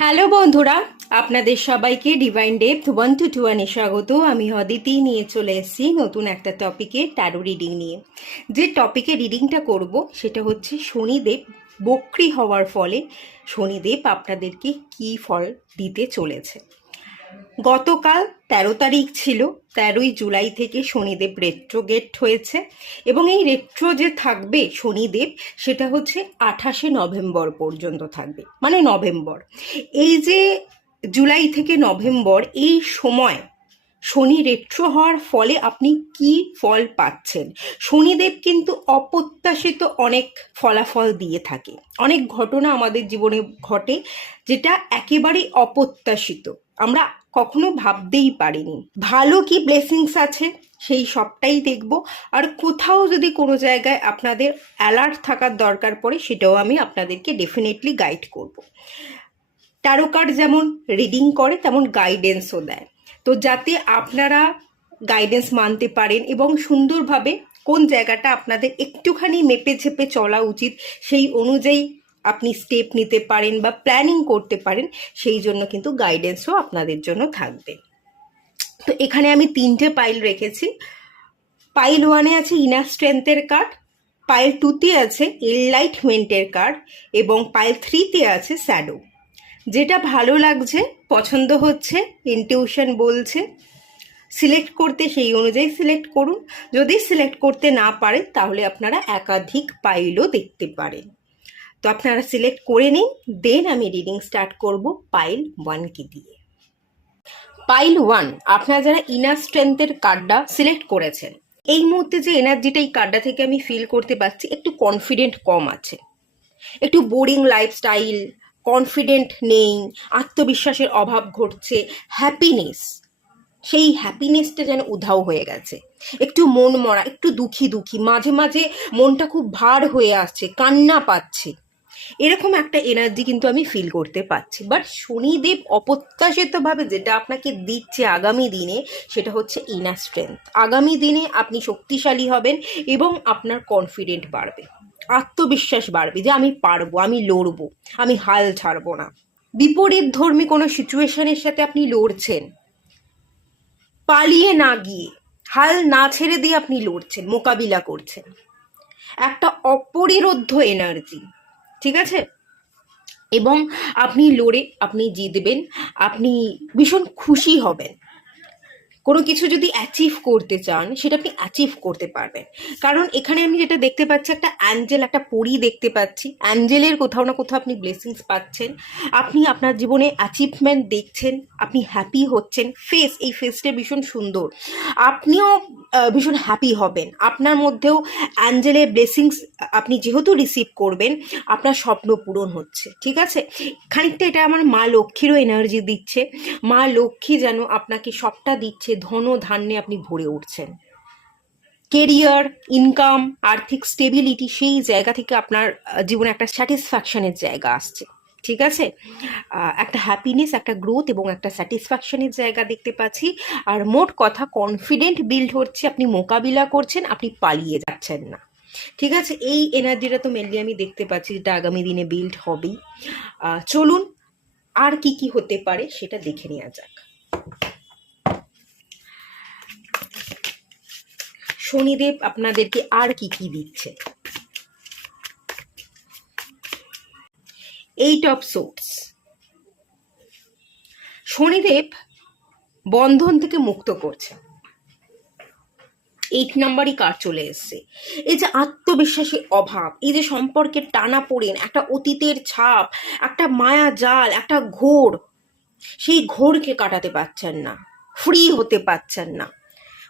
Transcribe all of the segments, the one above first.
Hello বন্ধুরা, আপনাদের সবাইকে ডিভাইন ডেপথ 1 to 1 স্বাগত। আমি অদিতি নিয়ে চলে এসেছি নতুন একটা টপিকে, ট্যারো রিডিং নিয়ে। যে টপিকে রিডিংটা করব সেটা হচ্ছে শনিদেব বক্রী হওয়ার ফলে শনিদেব আপনাদেরকে কি ফল দিতে চলেছে। গতকাল 13 তারিখ ছিল, 13ই জুলাই থেকে শনিদেব রেট্রোগেট হয়েছে এবং এই রেট্রো যে থাকবে শনিদেব সেটা হচ্ছে 28শে নভেম্বর পর্যন্ত থাকবে, মানে নভেম্বর। এই যে জুলাই থেকে নভেম্বর এই সময় শনি রেট্রো হওয়ার ফলে আপনি কি ফল পাচ্ছেন। শনিদেব কিন্তু অপ্রত্যাশিত অনেক ফলাফল দিয়ে থাকে, অনেক ঘটনা আমাদের জীবনে ঘটে যেটা একেবারেই অপ্রত্যাশিত, আমরা কখনো ভাবতেই পারিনি। ভালো কি ব্লেসিংস আছে সেই সবটাই দেখব, আর কোথাও যদি কোনো জায়গায় আপনাদের অ্যালার্ট থাকার দরকার পড়ে সেটাও আমি আপনাদেরকে ডেফিনেটলি গাইড করব। ট্যারো কার্ড যেমন রিডিং করে তেমন গাইডেন্সও দেয়, তো যাতে আপনারা গাইডেন্স মানতে পারেন এবং সুন্দরভাবে কোন জায়গাটা আপনাদের একটুখানি মেপে ঝেপে চলা উচিত সেই অনুযায়ী আপনি স্টেপ নিতে পারেন বা প্ল্যানিং করতে পারেন, সেই জন্য কিন্তু গাইডেন্সও আপনাদের জন্য থাকবে। তো এখানে আমি 3টে পাইল রেখেছি। পাইল 1-এ আছে ইনার স্ট্রেংথের কার্ড, পাইল 2-তে আছে এনলাইটমেন্টের কার্ড এবং পাইল 3-তে আছে শ্যাডো। যেটা ভালো লাগছে, পছন্দ হচ্ছে, ইনটিউশন বলছে সিলেক্ট করতে, সেই অনুযায়ী সিলেক্ট করুন। যদি সিলেক্ট করতে না পারেন তাহলে আপনারা একাধিক পাইলও দেখতে পারেন। তো আপনারা সিলেক্ট করে নিন, দেন আমি রিডিং স্টার্ট করব পাইল 1কে দিয়ে। পাইল 1, আপনারা যারা ইনার স্ট্রেংথের কার্ডটা সিলেক্ট করেছেন, এই মুহূর্তে যে এনার্জিটা এই কার্ডটা থেকে আমি ফিল করতে পারছি, একটু কনফিডেন্ট কম আছে, একটু বোরিং লাইফস্টাইল, কনফিডেন্ট নেই, আত্মবিশ্বাসের অভাব ঘটছে, হ্যাপিনেস, সেই হ্যাপিনেসটা যেন উধাও হয়ে গেছে, একটু মন মরা, একটু দুঃখী দুঃখী, মাঝে মাঝে মনটা খুব ভার হয়ে আসছে, কান্না পাচ্ছে, এরকম একটা এনার্জি কিন্তু আমি ফিল করতে পারছি। বাট শনিদেব অপ্রত্যাশিতভাবে যেটা আপনাকে দিচ্ছে আগামী দিনে সেটা হচ্ছে ইনার স্ট্রেংথ। আগামী দিনে আপনি শক্তিশালী হবেন এবং আপনার কনফিডেন্ট বাড়বে, আত্মবিশ্বাস বাড়বে যে আমি পারবো, আমি লড়বো, আমি হাল ছাড়বো না। বিপরীত ধর্মী কোনো সিচুয়েশনের সাথে আপনি লড়ছেন, পালিয়ে না গিয়ে, হাল না ছেড়ে দিয়ে আপনি লড়ছেন, মোকাবিলা করছেন, একটা অপরিরোধ্য এনার্জি, ঠিক আছে? এবং আপনি লড়ে আপনি জিতবেন, আপনি ভীষণ খুশি হবেন। কোনো কিছু যদি অ্যাচিভ করতে চান সেটা আপনি অ্যাচিভ করতে পারবেন, কারণ এখানে আমি যেটা দেখতে পাচ্ছি, একটা অ্যাঞ্জেল, একটা পরী দেখতে পাচ্ছি। অ্যাঞ্জেলের কোথাও না কোথাও আপনি ব্লেসিংস পাচ্ছেন, আপনি আপনার জীবনে অ্যাচিভমেন্ট দেখছেন, আপনি হ্যাপি হচ্ছেন। এই ফেসটা ভীষণ সুন্দর, আপনিও ভীষণ হ্যাপি হবেন। আপনার মধ্যেও অ্যাঞ্জেলের ব্লেসিংস আপনি যেহেতু রিসিভ করবেন, আপনার স্বপ্ন পূরণ হচ্ছে, ঠিক আছে? খানিকটা এটা আমার মা লক্ষ্মীরও এনার্জি দিচ্ছে, মা লক্ষ্মী যেন আপনাকে সবটা দিচ্ছে, ধন ধান্যে আপনি ভরে উঠছেন। কেরিয়ার, ইনকাম, আর্থিক স্টেবিলিটি, সেই জায়গা থেকে আপনার জীবনে একটা স্যাটিসফ্যাকশনের জায়গা আসছে, ঠিক আছে? একটা হ্যাপিনেস, একটা গ্রোথ এবং একটা স্যাটিসফ্যাকশনের জায়গা দেখতে পাচ্ছি। আর মোট কথা কনফিডেন্ট বিল্ড হচ্ছে, আপনি মোকাবিলা করছেন, আপনি পালিয়ে যাচ্ছেন না, ঠিক আছে? এই এনার্জিটা তো মেনলি আমি দেখতে পাচ্ছি, যেটা আগামী দিনে বিল্ড হবেই। চলুন আর কি কি হতে পারে সেটা দেখে নেওয়া যাক। শনিদেব আপনাদেরকে আর কি কি দিচ্ছে। 8 অফ সোর্ডস, শনিদেব বন্ধন থেকে মুক্ত করছে। 8 নাম্বারই কার্ড চলে এসছে। এই যে আত্মবিশ্বাসের অভাব, এই যে সম্পর্কের টানাপোড়েন, একটা অতীতের ছাপ, একটা মায়া জাল, একটা ঘোর, সেই ঘোরকে কাটাতে পারছেন না, ফ্রি হতে পারছেন না,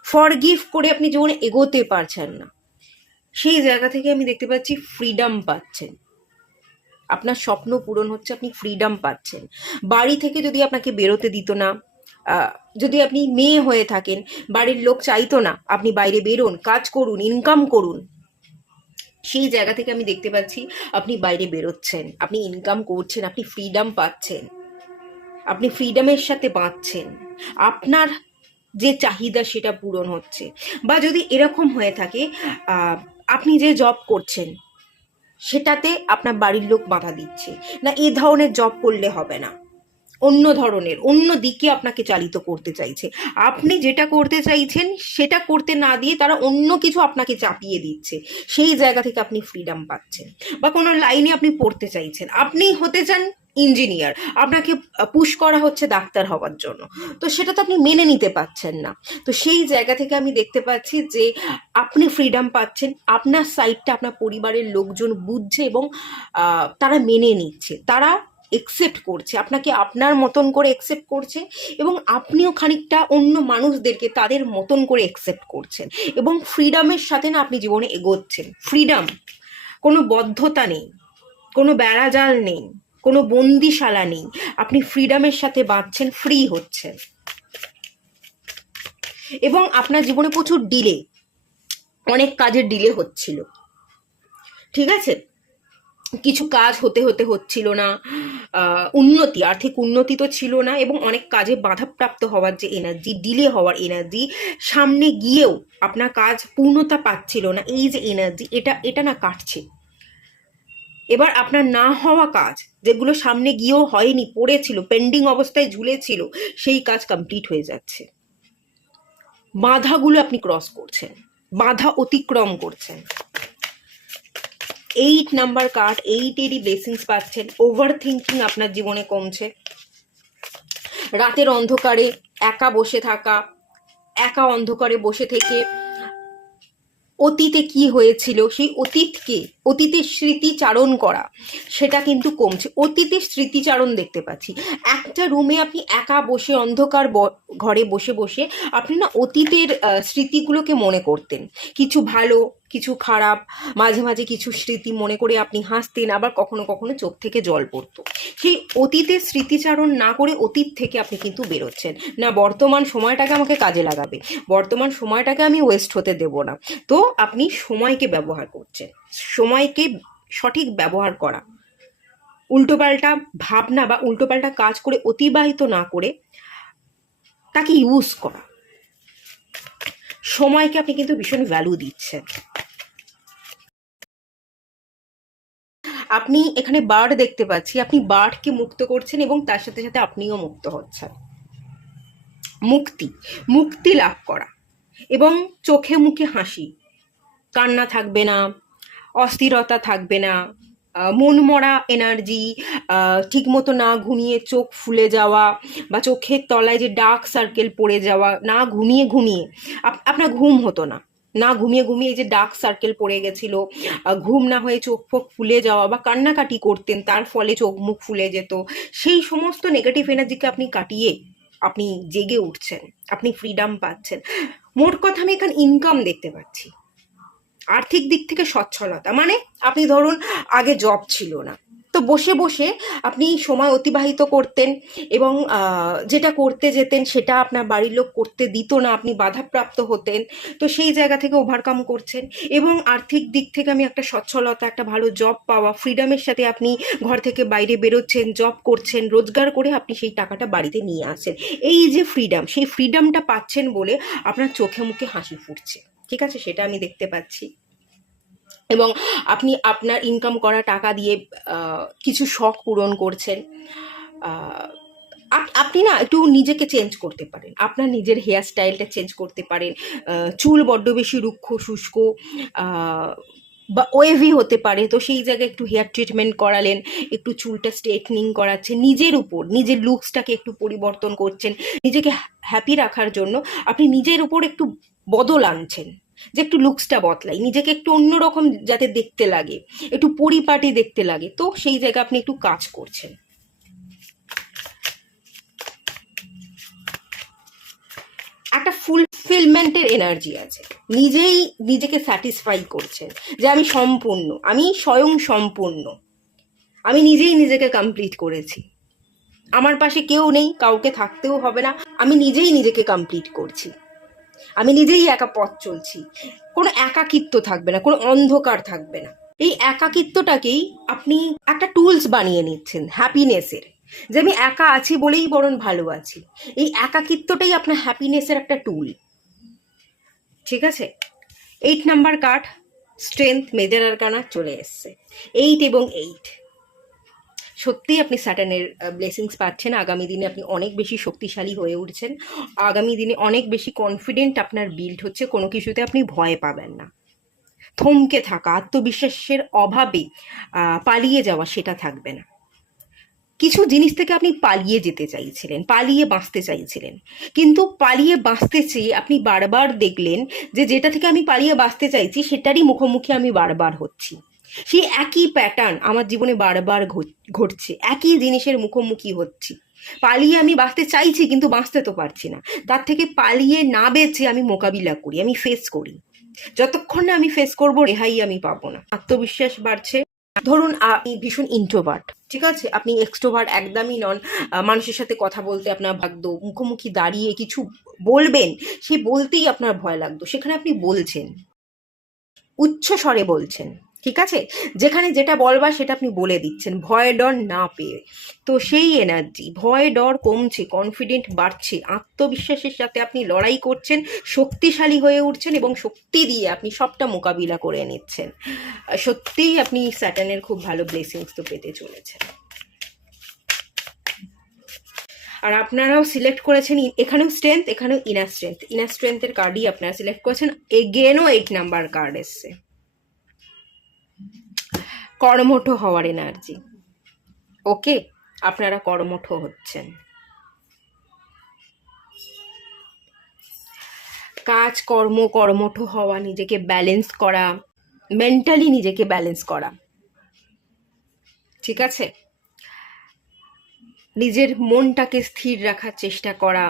ফরগিভ করে আপনি জীবনে এগোতে পারছেন না, সেই জায়গা থেকে আমি দেখতে পাচ্ছি ফ্রিডম পাচ্ছেন, আপনার স্বপ্ন পূরণ হচ্ছে, আপনি ফ্রিডম পাচ্ছেন। বাড়ি থেকে যদি আপনাকে বেরোতে দিত না, যদি আপনি মেয়ে হয়ে থাকেন, বাড়ির লোক চাইতো না আপনি বাইরে বেরোন, কাজ করুন, ইনকাম করুন, সেই জায়গা থেকে আমি দেখতে পাচ্ছি আপনি বাইরে বেরোচ্ছেন, আপনি ইনকাম করছেন, আপনি ফ্রিডম পাচ্ছেন, আপনি ফ্রিডমের সাথে বাঁচছেন, আপনার যে চাহিদা সেটা পূরণ হচ্ছে। বা যদি এরকম হয়ে থাকে আপনি যে জব করছেন সেটাতে আপনার বাড়ির লোক বাধা দিচ্ছে না, এই ধরনের জব করলে হবে না, অন্য ধরনের, অন্য দিকে আপনাকে চালিত করতে চাইছে। আপনি যেটা করতে চাইছেন সেটা করতে না দিয়ে তারা অন্য কিছু আপনাকে চাপিয়ে দিচ্ছে। সেই জায়গা থেকে আপনি ফ্রিডম পাচ্ছেন। বা কোনো লাইনে আপনি পড়তে চাইছেন, আপনি হতে চান ইঞ্জিনিয়ার, আপনাকে পুশ করা হচ্ছে ডাক্তার হওয়ার জন্য, তো সেটা তো আপনি মেনে নিতে পারছেন না। তো সেই জায়গা থেকে আমি দেখতে পাচ্ছি যে আপনি ফ্রিডম পাচ্ছেন, আপনার সাইডটা আপনার পরিবারের লোকজন বুঝছে এবং তারা মেনে নিচ্ছে, তারা একসেপ্ট করছে আপনাকে, আপনার মতন করে একসেপ্ট করছে, এবং আপনিও খানিকটা অন্য মানুষদেরকে তাদের মতন করে একসেপ্ট করছেন, এবং ফ্রিডমের সাথে না আপনি জীবনে এগোচ্ছেন। ফ্রিডম, কোনো বদ্ধতা নেই, কোনো বেড়াজাল নেই, কোনো বন্দিশালা নেই, আপনি ফ্রিডমের সাথে বাঁচছেন, ফ্রি হচ্ছেন। এবং আপনার জীবনে প্রচুর ডিলে, অনেক কাজের ডিলে হচ্ছিল, ঠিক আছে, কিছু কাজ হতে হতে হচ্ছিল না, উন্নতি, আর্থিক উন্নতি তো ছিল না, এবং অনেক কাজে বাধাপ্রাপ্ত হওয়ার যে এনার্জি, ডিলে হওয়ার এনার্জি, সামনে গিয়েও আপনার কাজ পূর্ণতা পাচ্ছিল না, এই যে এনার্জি, এটা না কাটছে। এবার আপনার না হওয়া কাজ, যেগুলো সামনে গিয়েও হয়নি, পড়েছিল, পেন্ডিং অবস্থায় ঝুলেছিল, সেই কাজ কমপ্লিট হয়ে যাচ্ছে। বাধাগুলো আপনি ক্রস করছেন, বাধা অতিক্রম করছেন। 8 নাম্বার কার্ড, 8-এরই ব্লেসিংস পাচ্ছেন। ওভার থিঙ্কিং আপনার জীবনে কমছে। রাতের অন্ধকারে একা বসে থাকা, একা অন্ধকারে বসে থেকে অতীতে কি হয়েছিল সেই অতীতের স্মৃতিচারণ করা, সেটা কিন্তু কমছে। অতীতের স্মৃতিচারণ দেখতে পাচ্ছি। একটা রুমে আপনি একা বসে, অন্ধকার ঘরে বসে বসে আপনি না অতীতের স্মৃতিগুলোকে মনে করতেন, কিছু ভালো, কিছু খারাপ, মাঝে মাঝে কিছু স্মৃতি মনে করে আপনি হাসতেন, আবার কখনো কখনো চোখ থেকে জল পড়তো। সেই অতীতের স্মৃতিচারণ না করে অতীত থেকে আপনি কিন্তু বেরোচ্ছেন না, বর্তমান সময়টাকে আমাকে কাজে লাগাবে, বর্তমান সময়টাকে আমি ওয়েস্ট হতে দেব না। তো আপনি সময়কে ব্যবহার করছেন, সময়কে সঠিক ব্যবহার করা, উল্টোপাল্টা ভাবনা বা উল্টোপাল্টা কাজ করে অতিবাহিত না করে তাকে ইউজ করা। সময়কে আপনি কিন্তু ভীষণ ভ্যালু দিচ্ছেন। আপনি এখানে বার্ড দেখতে পাচ্ছি, আপনি বার্ডকে মুক্ত করছেন এবং তার সাথে সাথে আপনিও মুক্ত হচ্ছেন। মুক্তি লাভ করা, এবং চোখে মুখে হাসি, কান্না থাকবে না, অস্থিরতা থাকবে না, মন মরা এনার্জি, ঠিকমতো না ঘুমিয়ে চোখ ফুলে যাওয়া, বা চোখের তলায় যে ডার্ক সার্কেল পড়ে যাওয়া, না ঘুমিয়ে আপনার ঘুম হতো না, না ঘুমিয়ে ঘুমিয়ে যে ডার্ক সার্কেল পড়ে গেছিল, ঘুম না হয়ে চোখ ফোক ফুলে যাওয়া, বা কান্নাকাটি করতেন তার ফলে চোখ মুখ ফুলে যেত, সেই সমস্ত নেগেটিভ এনার্জিকে আপনি কাটিয়ে আপনি জেগে উঠছেন, আপনি ফ্রিডম পাচ্ছেন। মোট কথা আমি এখানে ইনকাম দেখতে পাচ্ছি, আর্থিক দিক থেকে সচ্ছলতা। মানে আপনি ধরুন আগে জব ছিল না, তো বসে বসে আপনি সময় অতিবাহিত করতেন, এবং যেটা করতে যেতেন সেটা আপনার বাড়ির লোক করতে দিত না, আপনি বাধাপ্রাপ্ত হতেন, তো সেই জায়গা থেকে ওভারকাম করছেন। এবং আর্থিক দিক থেকে আমি একটা সচ্ছলতা, একটা ভালো জব পাওয়া, ফ্রিডমের সাথে আপনি ঘর থেকে বাইরে বেরোচ্ছেন, জব করছেন, রোজগার করে আপনি সেই টাকাটা বাড়িতে নিয়ে আসেন। এই যে ফ্রিডম, সেই ফ্রিডমটা পাচ্ছেন বলে আপনার চোখে মুখে হাসি ফুটছে, ঠিক আছে, সেটা আমি দেখতে পাচ্ছি। এবং আপনি আপনার ইনকাম করা টাকা দিয়ে কিছু শখ পূরণ করছেন। আপনি না একটু নিজেকে চেঞ্জ করতে পারেন, আপনার নিজের হেয়ার স্টাইলটা চেঞ্জ করতে পারেন। চুল বড্ড বেশি রুক্ষ শুষ্ক বা ওয়েভি হতে পারে, তো সেই জায়গায় একটু হেয়ার ট্রিটমেন্ট করালেন, একটু চুলটা স্ট্রেটনিং করাচ্ছেন, নিজের উপর, নিজের লুকসটাকে একটু পরিবর্তন করছেন, নিজেকে হ্যাপি রাখার জন্য আপনি নিজের উপর একটু বদল আনছেন, যে একটু লুকসটা বদলাই, নিজেকে একটু অন্যরকম যাতে দেখতে লাগে, একটু পরিপাটি দেখতে লাগে, তো সেই জায়গায় আপনি একটু কাজ করছেন। একটা ফুলফিলমেন্টের এনার্জি আছে, নিজেই নিজেকে স্যাটিসফাই করছেন যে আমি সম্পূর্ণ, আমি স্বয়ং সম্পূর্ণ, আমি নিজেই নিজেকে কমপ্লিট করেছি, আমার পাশে কেউ নেই, কাউকে থাকতেও হবে না, আমি নিজেই নিজেকে কমপ্লিট করছি, আমি নিজেই একা পথ চলছি, কোনো একাকিত্ব থাকবে না, কোনো অন্ধকার থাকবে না। এই একাকিত্বটাকেই আপনি একটা টুলস বানিয়ে নিচ্ছেন হ্যাপিনেসের, যে আমি একা আছি বলেই বরং ভালো আছি, এই একাকিত্বটাই আপনার হ্যাপিনেসের একটা টুল, ঠিক আছে। 8 number card, strength, major arcana চলে এসছে। 8 এবং 8 সত্যিই আপনি স্যাটার্নের ব্লেসিংস পাচ্ছেন। আগামী দিনে আপনি অনেক বেশি শক্তিশালী হয়ে উঠছেন। আগামী দিনে অনেক বেশি কনফিডেন্ট আপনার বিল্ড হচ্ছে, কোনো কিছুতে আপনি ভয় পাবেন না। থমকে থাকা, আত্মবিশ্বাসের অভাবে পালিয়ে যাওয়া, সেটা থাকবে না। কিছু জিনিস থেকে আপনি পালিয়ে যেতে চাইছিলেন, পালিয়ে বাঁচতে চাইছিলেন, কিন্তু পালিয়ে বাঁচতে চেয়ে আপনি বারবার দেখলেন যে যেটা থেকে আমি পালিয়ে বাঁচতে চাইছি সেটারই মুখোমুখি আমি বারবার হচ্ছি। সেই একই প্যাটার্ন আমার জীবনে বারবার ঘটছে, একই জিনিসের মুখোমুখি হচ্ছি। পালিয়ে আমি বাঁচতে চাইছি কিন্তু বাঁচতে তো পারছি না। তার থেকে পালিয়ে না বেঁচে আমি মোকাবিলা করি, আমি ফেস করি। যতক্ষণ না আমি ফেস করবো, রেহাই আমি পাবো না। আত্মবিশ্বাস বাড়ছে। ধরুন আপনি ভীষণ ইন্ট্রোভার্ট, ঠিক আছে, আপনি এক্সট্রোভার্ট একদমই নন। মানুষের সাথে কথা বলতে আপনার ভাগ্য, মুখোমুখি দাঁড়িয়ে কিছু বলবেন, সে বলতেই আপনার ভয় লাগতো, সেখানে আপনি বলছেন, উচ্চ স্বরে বলছেন, ঠিক আছে, যেখানে যেটা বলবার সেটা আপনি বলে দিচ্ছেন ভয় ডর না পেয়ে। তো সেই এনার্জি, ভয় ডর কমছে, কনফিডেন্ট বাড়ছে, আত্মবিশ্বাসের সাথে আপনি লড়াই করছেন, শক্তিশালী হয়ে উঠছেন এবং শক্তি দিয়ে আপনি সবটা মোকাবিলা করে নিচ্ছেন। সত্যিই আপনি স্যাটার্নের খুব ভালো ব্লেসিংস তো পেতে চলেছেন। আর আপনারাও সিলেক্ট করেছেন, এখানেও স্ট্রেংথ, এখানেও ইনার স্ট্রেংথ। ইনার স্ট্রেংথের কার্ডই আপনারা সিলেক্ট করেছেন। এগেনও 8 নাম্বার কার্ড এসছে, কর্মঠ হওয়ার এনার্জি। ওকে, আপনারা কর্মঠ হচ্ছেন। কাজ কর্ম, কর্মঠ হওয়া, নিজেকে ব্যালেন্স করা, মেন্টালি নিজেকে ব্যালেন্স করা, ঠিক আছে, নিজের মনটাকে স্থির রাখার চেষ্টা করা।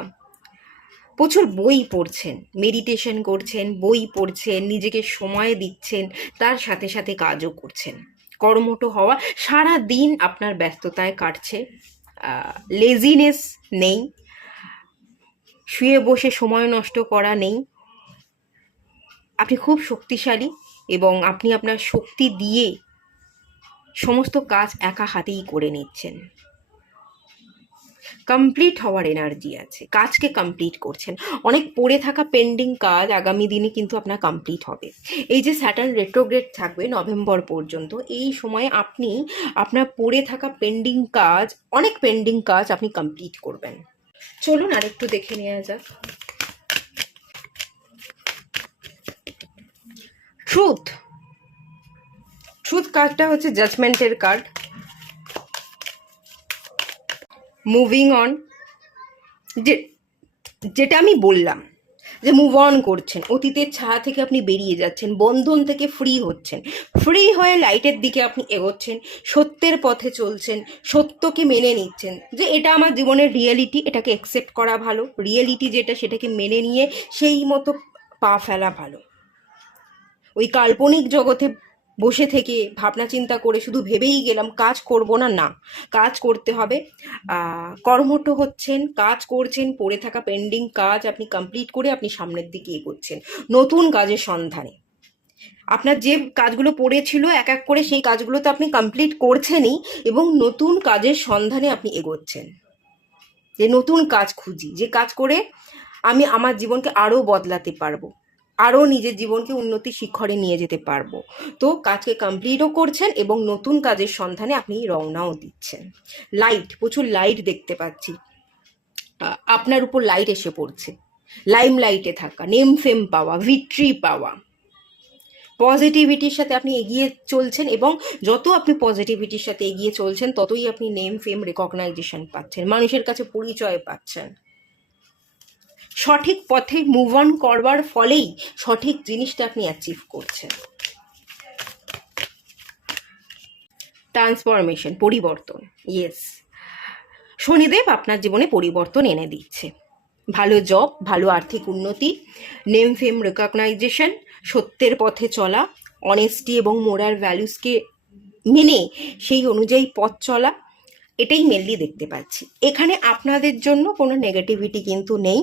প্রচুর বই পড়ছেন, মেডিটেশন করছেন, বই পড়ছেন, নিজেকে সময় দিচ্ছেন, তার সাথে সাথে কাজও করছেন। কর্মঠ হওয়া, সারা দিন আপনার ব্যস্ততায় কাটছে, লেজিনেস নেই, শুয়ে বসে সময় নষ্ট করা নেই। আপনি খুব শক্তিশালী এবং আপনি আপনার শক্তি দিয়ে সমস্ত কাজ একা হাতেই করে নিচ্ছেন। কমপ্লিট হওয়ার এনার্জি আছে, কাজকে কমপ্লিট করছেন। অনেক পড়ে থাকা পেন্ডিং কাজ আগামী দিনে কিন্তু আপনার কমপ্লিট হবে। এই যে স্যাটার্ন রেট্রোগ্রেড থাকবে নভেম্বর পর্যন্ত, এই সময়ে আপনি আপনার পড়ে থাকা পেন্ডিং কাজ, অনেক পেন্ডিং কাজ আপনি কমপ্লিট করবেন। চলুন আরেকটু দেখে নেওয়া যাক। ট্রুথ, ট্রুথ কার্ডটা হচ্ছে জাজমেন্টের কার্ড। মুভিং অন, যেটা আমি বললাম যে মুভ অন করছেন, অতীতের ছায়া থেকে আপনি বেরিয়ে যাচ্ছেন, বন্ধন থেকে ফ্রি হচ্ছেন, ফ্রি হয়ে লাইটের দিকে আপনি এগোচ্ছেন, সত্যের পথে চলছেন, সত্যকে মেনে নিচ্ছেন যে এটা আমার জীবনের রিয়েলিটি, এটাকে অ্যাকসেপ্ট করা ভালো, রিয়েলিটি যেটা সেটাকে মেনে নিয়ে সেই মতো পা ফেলা ভালো। ওই কাল্পনিক জগতে বসে থেকে ভাবনা চিন্তা করে শুধু ভেবেই গেলাম কাজ করব না, না, কাজ করতে হবে। কর্মঠ হচ্ছেন, কাজ করছেন, পড়ে থাকা পেন্ডিং কাজ আপনি কমপ্লিট করে আপনি সামনের দিকে এগোচ্ছেন নতুন কাজের সন্ধানে। আপনার যে কাজগুলো পড়েছিল এক এক করে সেই কাজগুলো তো আপনি কমপ্লিট করছেনই, এবং নতুন কাজের সন্ধানে আপনি এগোচ্ছেন, যে নতুন কাজ খুঁজি, যে কাজ করে আমি আমার জীবনকে আরও বদলাতে পারবো, আরও নিজের জীবনকে উন্নতি শিখরে নিয়ে যেতে পারবো। তো কাজকে কমপ্লিটও করছেন এবং নতুন কাজের সন্ধানে আপনি রওনাও দিচ্ছেন। লাইট, প্রচুর লাইট দেখতে পাচ্ছি, আপনার উপর লাইট এসে পড়ছে। লাইম লাইটে থাকা, নেম ফেম পাওয়া, ভিক্টরি পাওয়া, পজিটিভিটির সাথে আপনি এগিয়ে চলছেন, এবং যত আপনি পজিটিভিটির সাথে এগিয়ে চলছেন ততই আপনি নেম ফেম রেকগনাইজেশন পাচ্ছেন, মানুষের কাছে পরিচয় পাচ্ছেন। সঠিক পথে মুভ অন করবার ফলেই সঠিক জিনিসটা আপনি অ্যাচিভ করছেন। ট্রান্সফরমেশন, পরিবর্তন, ইয়েস, শনিদেব আপনার জীবনে পরিবর্তন এনে দিচ্ছে। ভালো জব, ভালো আর্থিক উন্নতি, নেম ফেম রেকগনাইজেশন, সত্যের পথে চলা, অনেস্টি এবং মোরাল ভ্যালুসকে মেনে সেই অনুযায়ী পথ চলা, এটাই মেনলি দেখতে পাচ্ছি। এখানে আপনাদের জন্য কোনো নেগেটিভিটি কিন্তু নেই।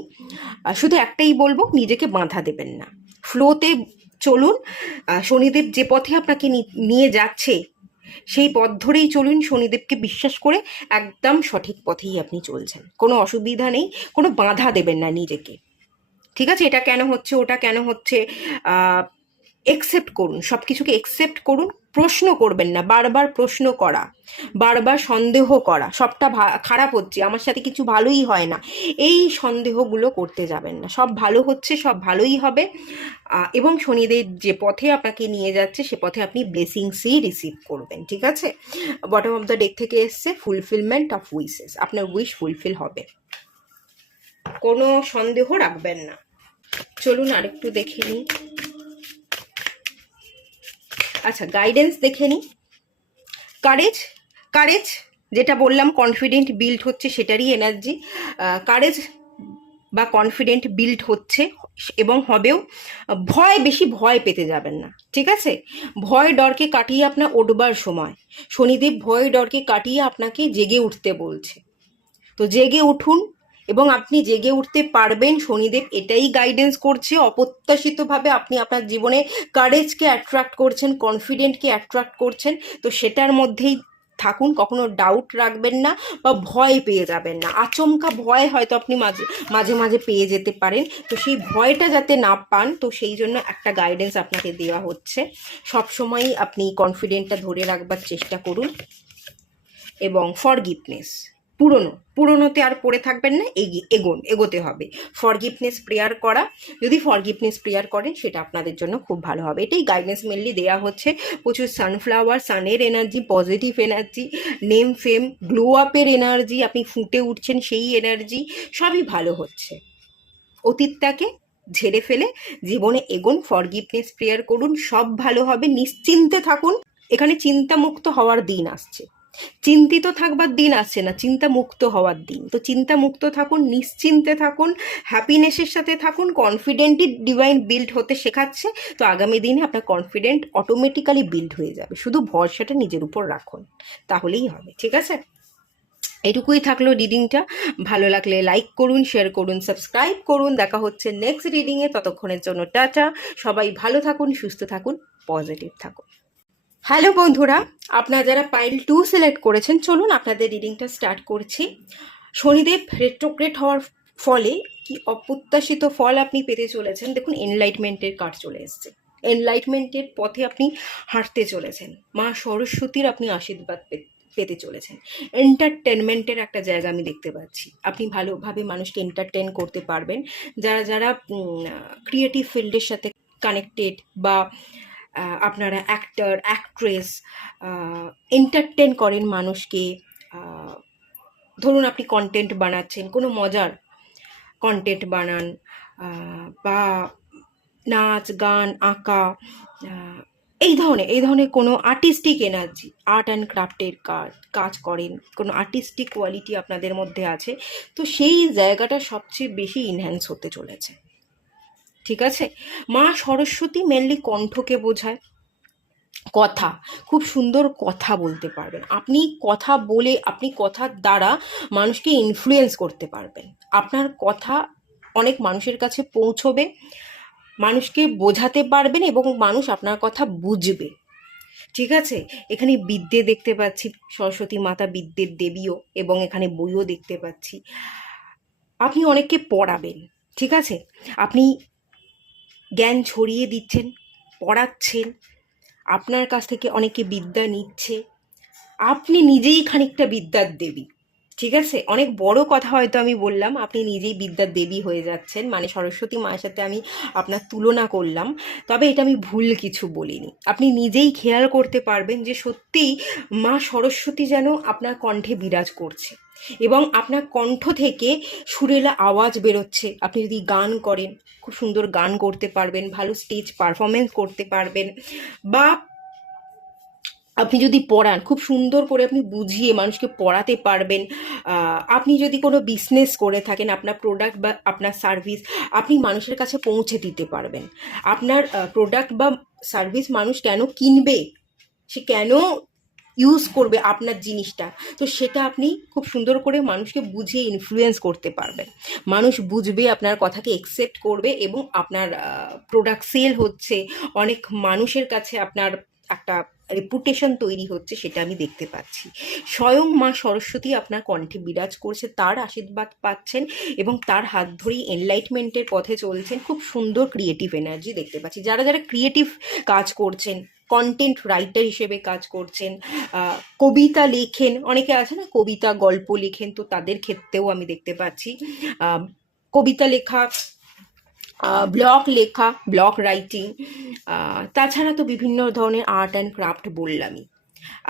শুধু একটাই বলবো, নিজেকে বাঁধা দেবেন না, ফ্লোতে চলুন। শনিদেব যে পথে আপনাকে নিয়ে যাচ্ছে সেই পথ ধরেই চলুন, শনিদেবকে বিশ্বাস করে একদম সঠিক পথেই আপনি চলছেন, কোনো অসুবিধা নেই, কোনো বাধা দেবেন না নিজেকে, ঠিক আছে। এটা কেন হচ্ছে, ওটা কেন হচ্ছে, একসেপ্ট করুন, সব কিছুকে একসেপ্ট করুন, প্রশ্ন করবেন না, বারবার প্রশ্ন করা, বারবার সন্দেহ করা, সবটা খারাপ হচ্ছে, আমার সাথে কিছু ভালোই হয় না, এই সন্দেহগুলো করতে যাবেন না। সব ভালো হচ্ছে, সব ভালোই হবে। এবং শনিদেব যে পথে আপনাকে নিয়ে যাচ্ছে সে পথে আপনি ব্লেসিংসই রিসিভ করবেন, ঠিক আছে? বটম অফ দ্য ডেক থেকে এসছে ফুলফিলমেন্ট অফ উইশেস, আপনার উইশ ফুলফিল হবে, কোনো সন্দেহ রাখবেন না। চলুন আরেকটু দেখে নিই। আচ্ছা, গাইডেন্স দেখে নিই। কারেজ, কারেজ যেটা বললাম কনফিডেন্ট বিল্ড হচ্ছে সেটারই এনার্জি। কারেজ বা কনফিডেন্ট বিল্ড হচ্ছে এবং হবেও। বেশি ভয় পেতে যাবেন না, ঠিক আছে? ভয় ডরকে কাটিয়ে আপনার উঠবার সময়। শনিদেব ভয় ডরকে কাটিয়ে আপনাকে জেগে উঠতে বলছে, তো জেগে উঠুন এবং আপনি জেগে উঠতে পারবেন। শনিদেব এটাই গাইডেন্স করছে। অপ্রত্যাশিতভাবে আপনি আপনার জীবনে কারেজকে অ্যাট্রাক্ট করছেন, কনফিডেন্টকে অ্যাট্রাক্ট করছেন, তো সেটার মধ্যেই থাকুন, কখনো ডাউট রাখবেন না বা ভয় পেয়ে যাবেন না। আচমকা ভয় হয়তো আপনি মাঝে মাঝে পেয়ে যেতে পারেন, তো সেই ভয়টা যাতে না পান, তো সেই জন্য একটা গাইডেন্স আপনাকে দেওয়া হচ্ছে। সবসময়ই আপনি কনফিডেন্টটা ধরে রাখবার চেষ্টা করুন এবং ফরগিভনেস, পুরনোতে আর পড়ে থাকবেন না, এগোতে হবে। ফরগিভনেস প্রেয়ার করা, যদি ফরগিভনেস প্রেয়ার করেন সেটা আপনাদের জন্য খুব ভালো হবে। এটাই গাইডেন্স মেনলি দেওয়া হচ্ছে। প্রচুর সানফ্লাওয়ার, সানের energy, positive energy, name fame, glow আপের এনার্জি, আপনি ফুটে উঠছেন সেই এনার্জি, সবই ভালো হচ্ছে। অতীতটাকে ঝেড়ে ফেলে জীবনে এগোন, ফরগিভনেস প্রেয়ার করুন, সব ভালো হবে, নিশ্চিন্তে থাকুন। এখানে চিন্তামুক্ত হওয়ার দিন আসছে, চিন্তিত থাকবার দিন আসছে না, চিন্তা মুক্ত হওয়ার দিন। তো চিন্তা মুক্ত থাকুন, নিশ্চিন্তে থাকুন, হ্যাপিনেসের সাথে থাকুন। কনফিডেন্টই ডিভাইন বিল্ড হতে শেখাচ্ছে, তো আগামী দিনে আপনার কনফিডেন্ট অটোমেটিক্যালি বিল্ড হয়ে যাবে। শুধু ভরসাটা নিজের উপর রাখুন, তাহলেই হবে, ঠিক আছে? এটুকুই থাকলো রিডিংটা। ভালো লাগলে লাইক করুন, শেয়ার করুন, সাবস্ক্রাইব করুন। দেখা হচ্ছে নেক্সট রিডিংয়ে, ততক্ষণের জন্য টাটা। সবাই ভালো থাকুন, সুস্থ থাকুন, পজিটিভ থাকুন। হ্যালো বন্ধুরা, আপনারা যারা পাইল 2 সিলেক্ট করেছেন, চলুন আপনাদের রিডিংটা স্টার্ট করছি। শনিদেব রেট্রোগ্রেড হওয়ার ফলে কি অপ্রত্যাশিত ফল আপনি পেতে চলেছেন। দেখুন, এনলাইটমেন্টের কার্ড চলে এসছে। এনলাইটমেন্টের পথে আপনি হাঁটতে চলেছেন, মা সরস্বতীর আপনি আশীর্বাদ পেতে চলেছেন। এন্টারটেনমেন্টের একটা জায়গা আমি দেখতে পাচ্ছি, আপনি ভালোভাবে মানুষকে এন্টারটেন করতে পারবেন। যারা যারা ক্রিয়েটিভ ফিল্ডের সাথে কানেক্টেড বা আপনারা অ্যাক্টর, অ্যাক্ট্রেস, এন্টারটেন করেন মানুষকে। ধরুন আপনি কন্টেন্ট বানাচ্ছেন, কোনো মজার কন্টেন্ট বানান, বা নাচ, গান, আঁকা, এই ধরনের কোনো আর্টিস্টিক এনার্জি, আর্ট অ্যান্ড ক্রাফটের কাজ করেন, কোনো আর্টিস্টিক কোয়ালিটি আপনাদের মধ্যে আছে, তো সেই জায়গাটা সবচেয়ে বেশি ইনহ্যান্স হতে চলেছে, ঠিক আছে? মা সরস্বতী মেনলি কণ্ঠকে বোঝায়। কথা, খুব সুন্দর কথা বলতে পারবেন আপনি। কথা বলে, আপনি কথার দ্বারা মানুষকে ইনফ্লুয়েন্স করতে পারবেন। আপনার কথা অনেক মানুষের কাছে পৌঁছবে, মানুষকে বোঝাতে পারবেন এবং মানুষ আপনার কথা বুঝবে, ঠিক আছে? এখানে বিদ্যে দেখতে পাচ্ছি, সরস্বতী মাতা বিদ্যের দেবীও, এবং এখানে বইও দেখতে পাচ্ছি। আপনি অনেককে পড়াবেন, ঠিক আছে? আপনি জ্ঞান ছড়িয়ে দিচ্ছেন, পড়াচ্ছেন, আপনার কাছ থেকে অনেকে বিদ্যা নিচ্ছে, আপনি নিজেই খানিকটা বিদ্যার দেবী, ঠিক আছে? অনেক বড় কথা হয়তো আমি বললাম, আপনি নিজেই বিদ্যার দেবী হয়ে যাচ্ছেন, মানে সরস্বতী মায়ের সাথে আমি আপনার তুলনা করলাম, তবে এটা আমি ভুল কিছু বলিনি। আপনি নিজেই খেয়াল করতে পারবেন যে সত্যিই মা সরস্বতী যেন আপনার কণ্ঠে বিরাজ করছে এবং আপনার কণ্ঠ থেকে সুরেলা আওয়াজ বেরোচ্ছে। আপনি যদি গান করেন, খুব সুন্দর গান করতে পারবেন, ভালো স্টেজ পারফরমেন্স করতে পারবেন, বা আপনি যদি পড়ান, খুব সুন্দর করে আপনি বুঝিয়ে মানুষকে পড়াতে পারবেন। আপনি যদি কোনো বিজনেস করে থাকেন, আপনার প্রোডাক্ট বা আপনার সার্ভিস আপনি মানুষের কাছে পৌঁছে দিতে পারবেন। আপনার প্রোডাক্ট বা সার্ভিস মানুষ কেন কিনবে, সে কেন ইউজ করবে আপনার জিনিসটা, তো সেটা আপনি খুব সুন্দর করে মানুষকে বুঝিয়ে ইনফ্লুয়েন্স করতে পারবেন। মানুষ বুঝবে, আপনার কথাকে একসেপ্ট করবে এবং আপনার প্রোডাক্ট সেল হচ্ছে, অনেক মানুষের কাছে আপনার একটা রেপুটেশন তৈরি হচ্ছে, সেটা আমি দেখতে পাচ্ছি। স্বয়ং মা সরস্বতী আপনার কণ্ঠে বিরাজ করছে, তার আশীর্বাদ পাচ্ছেন এবং তার হাত ধরেই এনলাইটমেন্টের পথে চলছেন। খুব সুন্দর ক্রিয়েটিভ এনার্জি দেখতে পাচ্ছি। যারা যারা ক্রিয়েটিভ কাজ করছেন, কন্টেন্ট রাইটার হিসেবে কাজ করছেন, কবিতা লেখেন, অনেকে আছে না কবিতা গল্প লেখেন, তো তাদের ক্ষেত্রেও আমি দেখতে পাচ্ছি কবিতা লেখা, ব্লগ লেখা, ব্লগ রাইটিং, তাছাড়া তো বিভিন্ন ধরনের আর্ট অ্যান্ড ক্রাফট বললামই।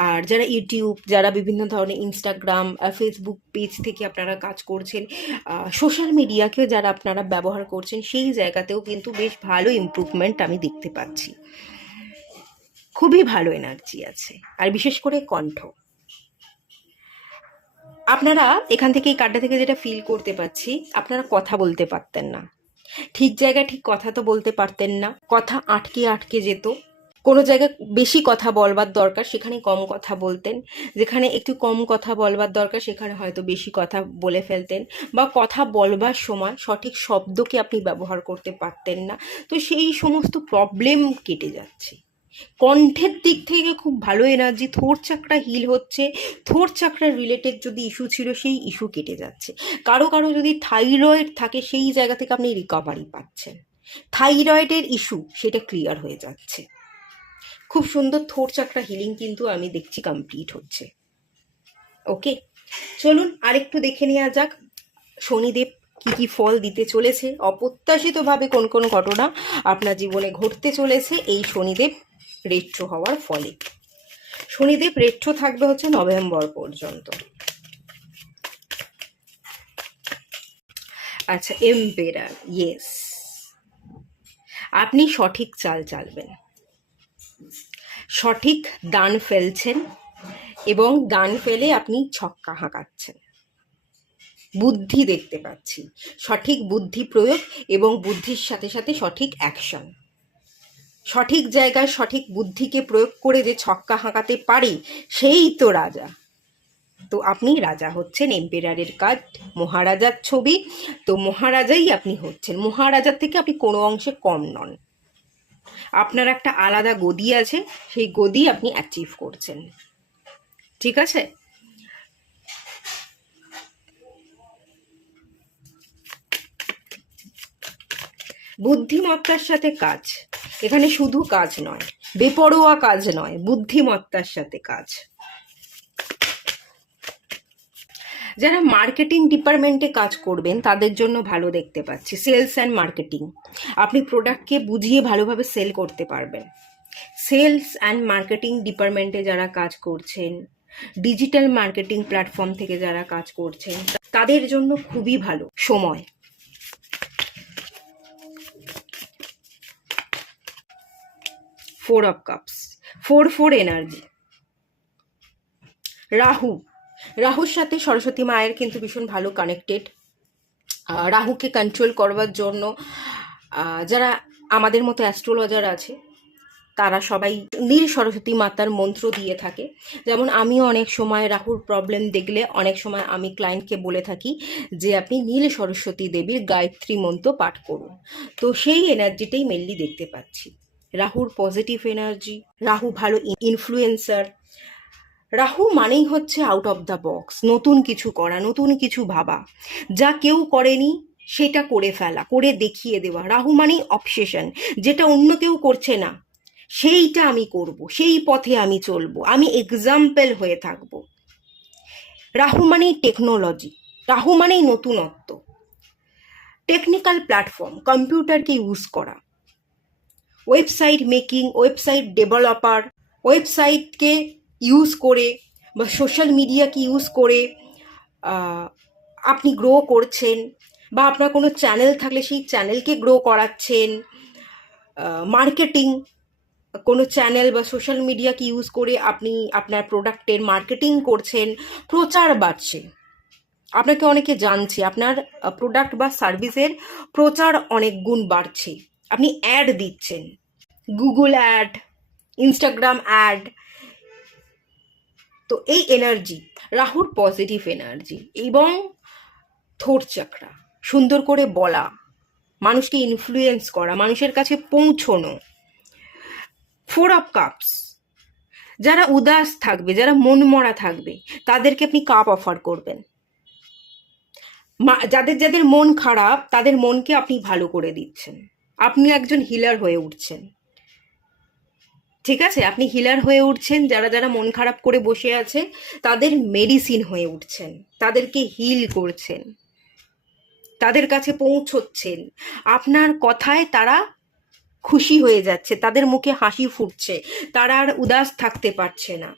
আর যারা ইউটিউব, যারা বিভিন্ন ধরনের ইনস্টাগ্রাম, ফেসবুক পেজ থেকে আপনারা কাজ করছেন, সোশ্যাল মিডিয়াকেও যারা আপনারা ব্যবহার করছেন, সেই জায়গাতেও কিন্তু বেশ ভালো ইমপ্রুভমেন্ট আমি দেখতে পাচ্ছি। খুবই ভালো এনার্জি আছে, আর বিশেষ করে কণ্ঠ। আপনারা এখান থেকে, এই কার্ডটা থেকে যেটা ফিল করতে পাচ্ছি, আপনারা কথা বলতে পারতেন না, ঠিক জায়গায় ঠিক কথা তো বলতে পারতেন না, কথা আটকে আটকে যেত। কোনো জায়গায় বেশি কথা বলবার দরকার সেখানে কম কথা বলতেন, যেখানে একটু কম কথা বলবার দরকার সেখানে হয়তো বেশি কথা বলে ফেলতেন, বা কথা বলবার সময় সঠিক শব্দকে আপনি ব্যবহার করতে পারতেন না। তো সেই সমস্ত প্রবলেম কেটে যাচ্ছে। কণ্ঠের দিক থেকে খুব ভালো এনার্জি, থ্রোট চাকরা হিল হচ্ছে, থ্রোট চাকরার রিলেটেড যদি ইস্যু ছিল সেই ইস্যু কেটে যাচ্ছে। কারো কারো যদি থাইরয়েড থাকে সেই জায়গা থেকে আপনি রিকভারি পাচ্ছেন, থাইরয়েডের ইস্যু সেটা ক্লিয়ার হয়ে যাচ্ছে। খুব সুন্দর থ্রোট চাকরা হিলিং কিন্তু আমি দেখছি কমপ্লিট হচ্ছে। ওকে, চলুন আরেকটু দেখে নেওয়া যাক শনিদেব কি কি ফল দিতে চলেছে। অপ্রত্যাশিতভাবে কোন কোন ঘটনা আপনার জীবনে ঘটতে চলেছে এই শনিদেব রেট্রো হওয়ার ফলে। শনিদেব রেট্রো থাকবে হচ্ছে নভেম্বর পর্যন্ত। আচ্ছা, এম্পেরার, ইয়েস, আপনি সঠিক চাল চালবেন, সঠিক দান ফেলছেন, এবং দান ফেলে আপনি ছক্কা হাঁকাচ্ছেন। বুদ্ধি দেখতে পাচ্ছি, সঠিক বুদ্ধি প্রয়োগ এবং বুদ্ধির সাথে সাথে সঠিক অ্যাকশন। সঠিক জায়গায় সঠিক বুদ্ধিকে প্রয়োগ করে যে ছক্কা হাঁকাতে পারে সেই তো রাজা। তো আপনি রাজা হচ্ছেন, এম্পেরারের কাজ, মহারাজার ছবি, তো মহারাজাই আপনি হচ্ছেন। মহারাজার থেকে আপনি কোনো অংশে কম নন, আপনার একটা আলাদা গদি আছে, সেই গদি আপনি অ্যাচিভ করছেন। ঠিক আছে, বুদ্ধিমত্তার সাথে কাজ, এখানে শুধু কাজ নয়, বেপরোয়া কাজ নয়, বুদ্ধিমত্তার সাথে কাজ। যারা মার্কেটিং ডিপার্টমেন্টে কাজ করবেন তাদের জন্য ভালো দেখতে পাচ্ছি, সেলস অ্যান্ড মার্কেটিং, আপনি প্রোডাক্টকে বুঝিয়ে ভালোভাবে সেল করতে পারবেন। সেলস অ্যান্ড মার্কেটিং ডিপার্টমেন্টে যারা কাজ করছেন, ডিজিটাল মার্কেটিং প্ল্যাটফর্ম থেকে যারা কাজ করছেন, তাদের জন্য খুবই ভালো সময়। Four of cups, four energy. রাহুর সাথে সরস্বতী মায়ের কিন্তু ভীষণ ভালো কানেক্টেড। রাহুকে কন্ট্রোল করবার জন্য যারা আমাদের মতো অ্যাস্ট্রোলজার আছে তারা সবাই নীল সরস্বতী মাতার মন্ত্র দিয়ে থাকে। যেমন আমিও অনেক সময় রাহুর প্রবলেম দেখলে অনেক সময় আমি ক্লায়েন্টকে বলে থাকি যে আপনি নীল সরস্বতী দেবীর গায়ত্রী মন্ত্র পাঠ করুন। তো সেই এনার্জিটাই মেনলি দেখতে পাচ্ছি, রাহুর পজিটিভ এনার্জি। রাহু ভালো ইনফ্লুয়েন্সার। রাহু মানেই হচ্ছে আউট অফ দ্য বক্স, নতুন কিছু করা, নতুন কিছু ভাবা, যা কেউ করেনি সেটা করে ফেলা, করে দেখিয়ে দেওয়া। রাহু মানেই অবসেশন, যেটা অন্য কেউ করছে না সেইটা আমি করব, সেই পথে আমি চলবো, আমি এক্সাম্পল হয়ে থাকব। রাহু মানেই টেকনোলজি, রাহু মানেই নতুনত্ব, টেকনিক্যাল প্ল্যাটফর্ম, কম্পিউটারকে ইউজ করা, ওয়েবসাইট মেকিং, ওয়েবসাইট ডেভেলপার, ওয়েবসাইটকে ইউজ করে বা সোশ্যাল মিডিয়াকে ইউজ করে আপনি গ্রো করছেন, বা আপনার কোনো চ্যানেল থাকলে সেই চ্যানেলকে গ্রো করাচ্ছেন। মার্কেটিং, কোনো চ্যানেল বা সোশ্যাল মিডিয়াকে ইউজ করে আপনি আপনার প্রোডাক্টের মার্কেটিং করছেন, প্রচার বাড়ছে, আপনাকে অনেকে জানছে, আপনার প্রোডাক্ট বা সার্ভিসের প্রচার অনেক গুণ বাড়ছে, আপনি অ্যাড দিচ্ছেন, গুগল অ্যাড, ইনস্টাগ্রাম অ্যাড। তো এই এনার্জি রাহুর পজিটিভ এনার্জি। এবং থ্রোট চাকরা, সুন্দর করে বলা, মানুষকে ইনফ্লুয়েন্স করা, মানুষের কাছে পৌঁছনো। ফোর অফ কাপস, যারা উদাস থাকবে, যারা মন মরা থাকবে তাদেরকে আপনি কাপ অফার করবেন। যাদের যাদের মন খারাপ তাদের মনকে আপনি ভালো করে দিচ্ছেন, আপনি একজন হিলার হয়ে উঠছেন। ঠিক আছে, আপনি হিলার হয়ে উঠছেন। যারা যারা মন খারাপ করে বসে আছে তাদের মেডিসিন হয়ে উঠছেন, তাদেরকে হিল করছেন, তাদের কাছে পৌঁছচ্ছেন। আপনার কথায় তারা খুশি হয়ে যাচ্ছে, তাদের মুখে হাসি ফুটছে, তারা আর উদাস থাকতে পারছে না।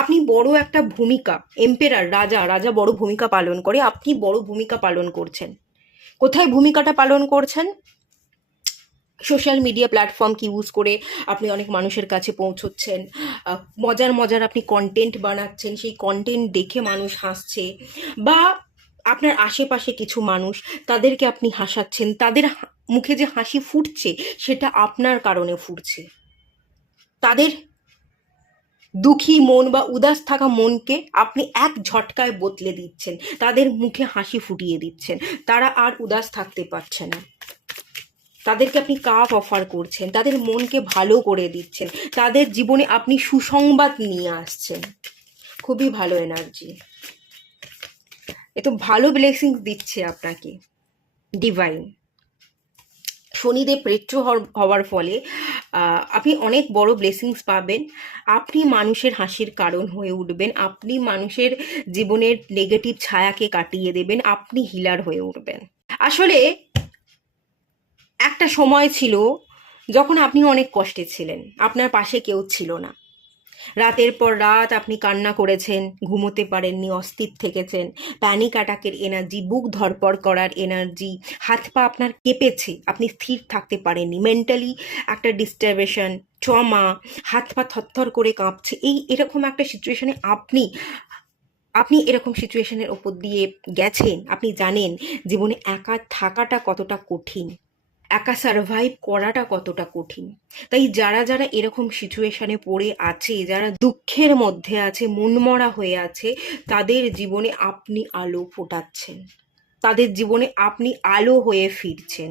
আপনি বড় একটা ভূমিকা, এম্পেরার, রাজা রাজা বড় ভূমিকা পালন করে, আপনি বড় ভূমিকা পালন করছেন। কোথায় ভূমিকাটা পালন করছেন? সোশ্যাল মিডিয়া প্ল্যাটফর্মকে ইউজ করে আপনি অনেক মানুষের কাছে পৌঁছচ্ছেন। মজার মজার আপনি কন্টেন্ট বানাচ্ছেন, সেই কন্টেন্ট দেখে মানুষ হাসছে, বা আপনার আশেপাশে কিছু মানুষ, তাদেরকে আপনি হাসাচ্ছেন, তাদের মুখে যে হাসি ফুটছে সেটা আপনার কারণে ফুটছে। তাদের দুঃখী মন বা উদাস থাকা মনকে আপনি এক ঝটকায় বদলে দিচ্ছেন, তাদের মুখে হাসি ফুটিয়ে দিচ্ছেন, তারা আর উদাস থাকতে পারছে না। তাদেরকে আপনি কাপ অফার করছেন, তাদের মনকে ভালো করে দিচ্ছেন, তাদের জীবনে আপনি সুসংবাদ নিয়ে আসছেন। খুবই ভালো এনার্জি, এ তো ভালো ব্লেসিংস দিচ্ছে আপনাকে ডিভাইন। শনিদেব রেট্রো হওয়ার ফলে আপনি অনেক বড় ব্লেসিংস পাবেন। আপনি মানুষের হাসির কারণ হয়ে উঠবেন, আপনি মানুষের জীবনের নেগেটিভ ছায়াকে কাটিয়ে দেবেন, আপনি হিলার হয়ে উঠবেন। আসলে একটা সময় ছিল যখন আপনি অনেক কষ্টে ছিলেন, আপনার পাশে কেউ ছিল না। রাতের পর রাত আপনি কান্না করেছেন, ঘুমোতে পারেননি, অস্থির থেকেছেন, প্যানিক অ্যাটাকের এনার্জি, বুক ধরপড় করার এনার্জি, হাত পা আপনার কেঁপেছে, আপনি স্থির থাকতে পারেননি, মেন্টালি একটা ডিস্টারবেশন, ট্রমা, হাত পা থরথর করে কাঁপছে, এরকম একটা সিচুয়েশনে আপনি আপনি এরকম সিচুয়েশনের ওপর দিয়ে গেছেন। আপনি জানেন জীবনে একা থাকাটা কতটা কঠিন, একা সার্ভাইভ করাটা কতটা কঠিন। তাই যারা যারা এরকম সিচুয়েশনে পড়ে আছে, যারা দুঃখের মধ্যে আছে, মনমরা হয়ে আছে, তাদের জীবনে আপনি আলো ফোটাচ্ছেন, তাদের জীবনে আপনি আলো হয়ে ফিরছেন।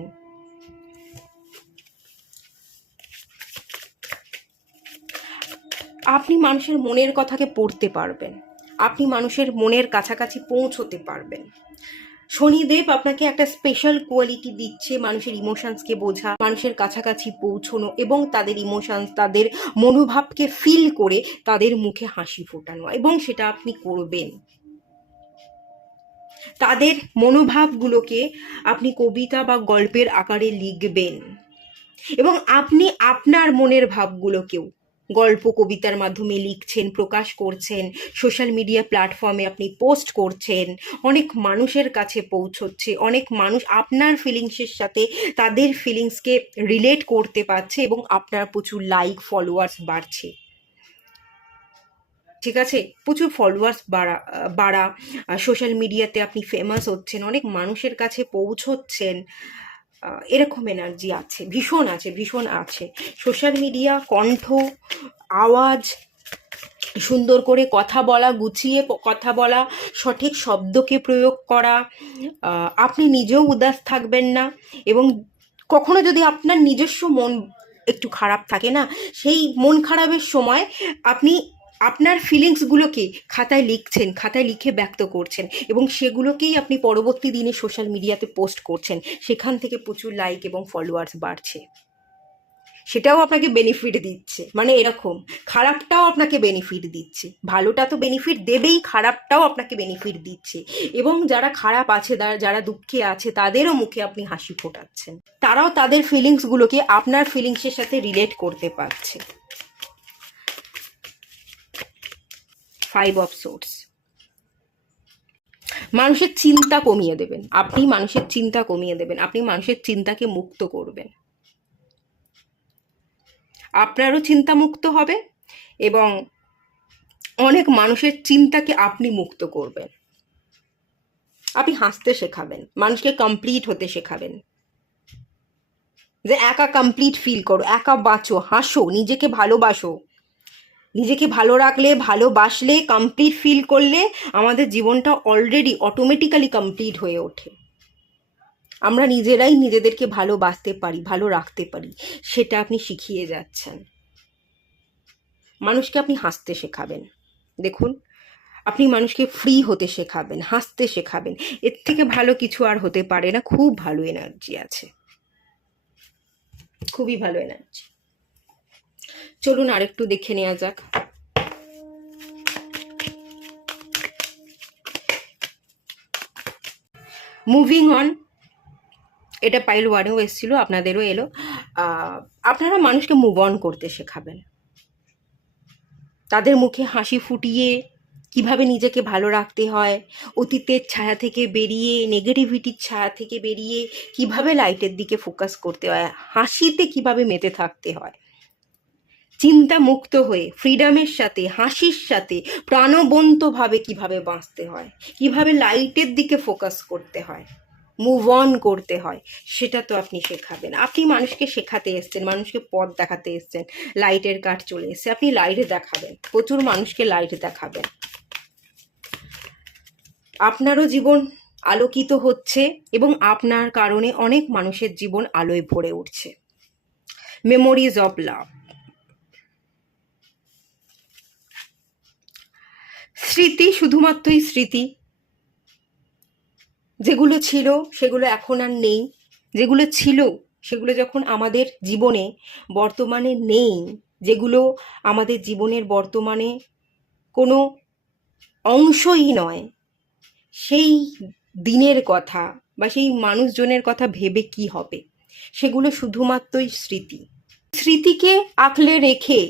আপনি মানুষের মনের কথাকে পড়তে পারবেন, আপনি মানুষের মনের কাছাকাছি পৌঁছতে পারবেন। শনিদেব আপনাকে একটা স্পেশাল কোয়ালিটি দিচ্ছে, মানুষের ইমোশনসকে বোঝা, মানুষের কাছাকাছি পৌঁছনো এবং তাদের ইমোশনস, তাদের মনোভাবকে ফিল করে তাদের মুখে হাসি ফোটানো, এবং সেটা আপনি করবেন। তাদের মনোভাবগুলোকে আপনি কবিতা বা গল্পের আকারে লিখবেন, এবং আপনি আপনার মনের ভাবগুলোকেও গল্প কবিতার মাধ্যমে লিখছেন, প্রকাশ করছেন, সোশ্যাল মিডিয়া প্ল্যাটফর্মে আপনি পোস্ট করছেন, অনেক মানুষের কাছে পৌঁছচ্ছে, অনেক মানুষ আপনার ফিলিংসের সাথে তাদের ফিলিংসকে রিলেট করতে পারছে, এবং আপনার প্রচুর লাইক ফলোয়ার্স বাড়ছে। ঠিক আছে, প্রচুর ফলোয়ার্স বাড়া, সোশ্যাল মিডিয়াতে আপনি ফেমাস হচ্ছেন, অনেক মানুষের কাছে পৌঁছচ্ছেন, এরকম এনার্জি আছে, ভীষণ আছে, ভীষণ আছে। সোশ্যাল মিডিয়া, কণ্ঠ, আওয়াজ, সুন্দর করে কথা বলা, গুছিয়ে কথা বলা, সঠিক শব্দকে প্রয়োগ করা, আপনি নিজেও উদাস থাকবেন না। এবং কখনো যদি আপনার নিজস্ব মন একটু খারাপ থাকে না, সেই মন খারাপের সময় আপনি আপনার ফিলিংসগুলোকে খাতায় লিখছেন, খাতায় লিখে ব্যক্ত করছেন, এবং সেগুলোকেই আপনি পরবর্তী দিনে সোশ্যাল মিডিয়াতে পোস্ট করছেন, সেখান থেকে প্রচুর লাইক এবং ফলোয়ার্স বাড়ছে। সেটাও আপনাকে বেনিফিট দিচ্ছে, মানে এরকম খারাপটাও আপনাকে বেনিফিট দিচ্ছে, ভালোটা তো বেনিফিট দেবেই, খারাপটাও আপনাকে বেনিফিট দিচ্ছে। এবং যারা খারাপ আছে, যারা দুঃখে আছে, তাদেরও মুখে আপনি হাসি ফোটাচ্ছেন, তারাও তাদের ফিলিংসগুলোকে আপনার ফিলিংসের সাথে রিলেট করতে পারছে। 5 অফ সোর্স, মানুষের চিন্তা কমিয়ে দেবেন, আপনি মানুষের চিন্তা কমিয়ে দেবেন, আপনি মানুষের চিন্তাকে মুক্ত করবেন, আপনারও চিন্তা মুক্ত হবে, এবং অনেক মানুষের চিন্তাকে আপনি মুক্ত করবেন। আপনি হাসতে শেখাবেন, মানুষকে কমপ্লিট হতে শেখাবেন, যে একা কমপ্লিট ফিল করো, একা বাঁচো, হাসো, নিজেকে ভালোবাসো। নিজেকে ভালো রাখলে, ভালোবাসলে, কমপ্লিট ফিল করলে আমাদের জীবনটা অলরেডি অটোমেটিক্যালি কমপ্লিট হয়ে ওঠে। আমরা নিজেরাই নিজেদেরকে ভালোবাসতে পারি, ভালো রাখতে পারি, সেটা আপনি শিখিয়ে যাচ্ছেন। মানুষকে আপনি হাসতে শেখাবেন, দেখুন, আপনি মানুষকে ফ্রি হতে শেখাবেন, হাসতে শেখাবেন, এর থেকে ভালো কিছু আর হতে পারে না। খুব ভালো এনার্জি আছে, খুবই ভালো এনার্জি। চলুন আরেকটু দেখে নেওয়া যাক। মুভিং অন, এটা পাইল ওয়ানেও এসেছিল, আপনাদেরও এলো। আপনারা মানুষকে মুভ অন করতে শেখাবেন, তাদের মুখে হাসি ফুটিয়ে কিভাবে নিজেকে ভালো রাখতে হয়, অতীতের ছায়া থেকে বেরিয়ে, নেগেটিভিটির ছায়া থেকে বেরিয়ে কিভাবে লাইটের দিকে ফোকাস করতে হয়, হাসিতে কিভাবে মেতে থাকতে হয়, চিন্তা মুক্ত হয়ে ফ্রিডমের সাথে, হাসির সাথে, প্রাণবন্তভাবে কিভাবে বাঁচতে হয়, কিভাবে লাইটের দিকে ফোকাস করতে হয়, মুভ অন করতে হয়, সেটা তো আপনি শেখাবেন। আপনি মানুষকে শেখাতে এসছেন, মানুষকে পথ দেখাতে এসছেন, লাইটের কাঠ চলে এসছে, আপনি লাইট দেখাবেন, প্রচুর মানুষকে লাইট দেখাবেন। আপনারও জীবন আলোকিত হচ্ছে এবং আপনার কারণে অনেক মানুষের জীবন আলোয় ভরে উঠছে। মেমোরিজ অফ লাভ, স্মৃতি, শুধুমাত্রই স্মৃতি। যেগুলো ছিল সেগুলো এখন আর নেই, যেগুলো ছিল সেগুলো যখন আমাদের জীবনে বর্তমানে নেই, যেগুলো আমাদের জীবনের বর্তমানে কোনো অংশই নয়, সেই দিনের কথা বা সেই মানুষজনের কথা ভেবে কি হবে, সেগুলো শুধুমাত্রই স্মৃতি। স্মৃতিকে আঁকলে রেখে,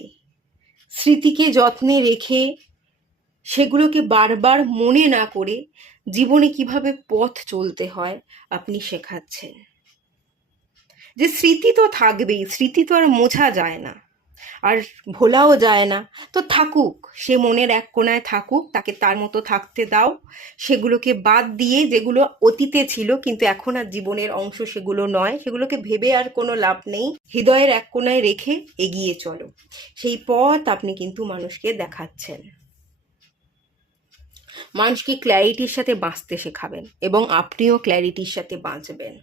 স্মৃতিকে যত্নে রেখে, সেগুলোকে বারবার মনে না করে জীবনে কিভাবে পথ চলতে হয় আপনি শেখাচ্ছেন। যে স্মৃতি তো থাকবেই, স্মৃতি তো আর মোছা যায় না, আর ভোলাও যায় না, তো থাকুক, সে মনের এক কোণায় থাকুক, তাকে তার মতো থাকতে দাও। সেগুলোকে বাদ দিয়ে, যেগুলো অতীতে ছিল কিন্তু এখন আর জীবনের অংশ সেগুলো নয়, সেগুলোকে ভেবে আর কোনো লাভ নেই, হৃদয়ের এক কোণায় রেখে এগিয়ে চলো। সেই পথ আপনি কিন্তু মানুষকে দেখাচ্ছেন। মানুষকে ক্ল্যারিটির সাথে বাঁচতে শেখাবেন এবং আপনিও ক্ল্যারিটির সাথে বাঁচবেন।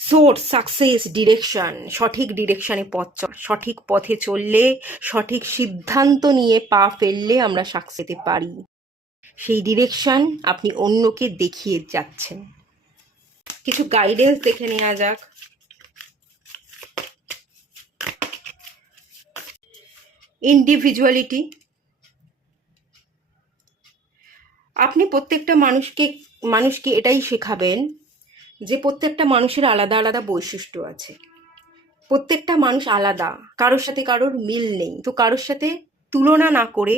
সোর্স, সাকসেস, ডিরেকশন, সঠিক ডিরেকশনে সঠিক পথে চললে, সঠিক সিদ্ধান্ত নিয়ে পা ফেললে আমরা সাকসেস পেতে পারি। সেই ডিরেকশন আপনি অন্যকে দেখিয়ে যাচ্ছেন। কিছু গাইডেন্স দেখে নেওয়া যাক। ইন্ডিভিজুয়ালিটি, আপনি প্রত্যেকটা মানুষকে এটাই শেখাবেন যে প্রত্যেকটা মানুষের আলাদা আলাদা বৈশিষ্ট্য আছে, প্রত্যেকটা মানুষ আলাদা, কারোর সাথে কারোর মিল নেই। তো কারোর সাথে তুলনা না করে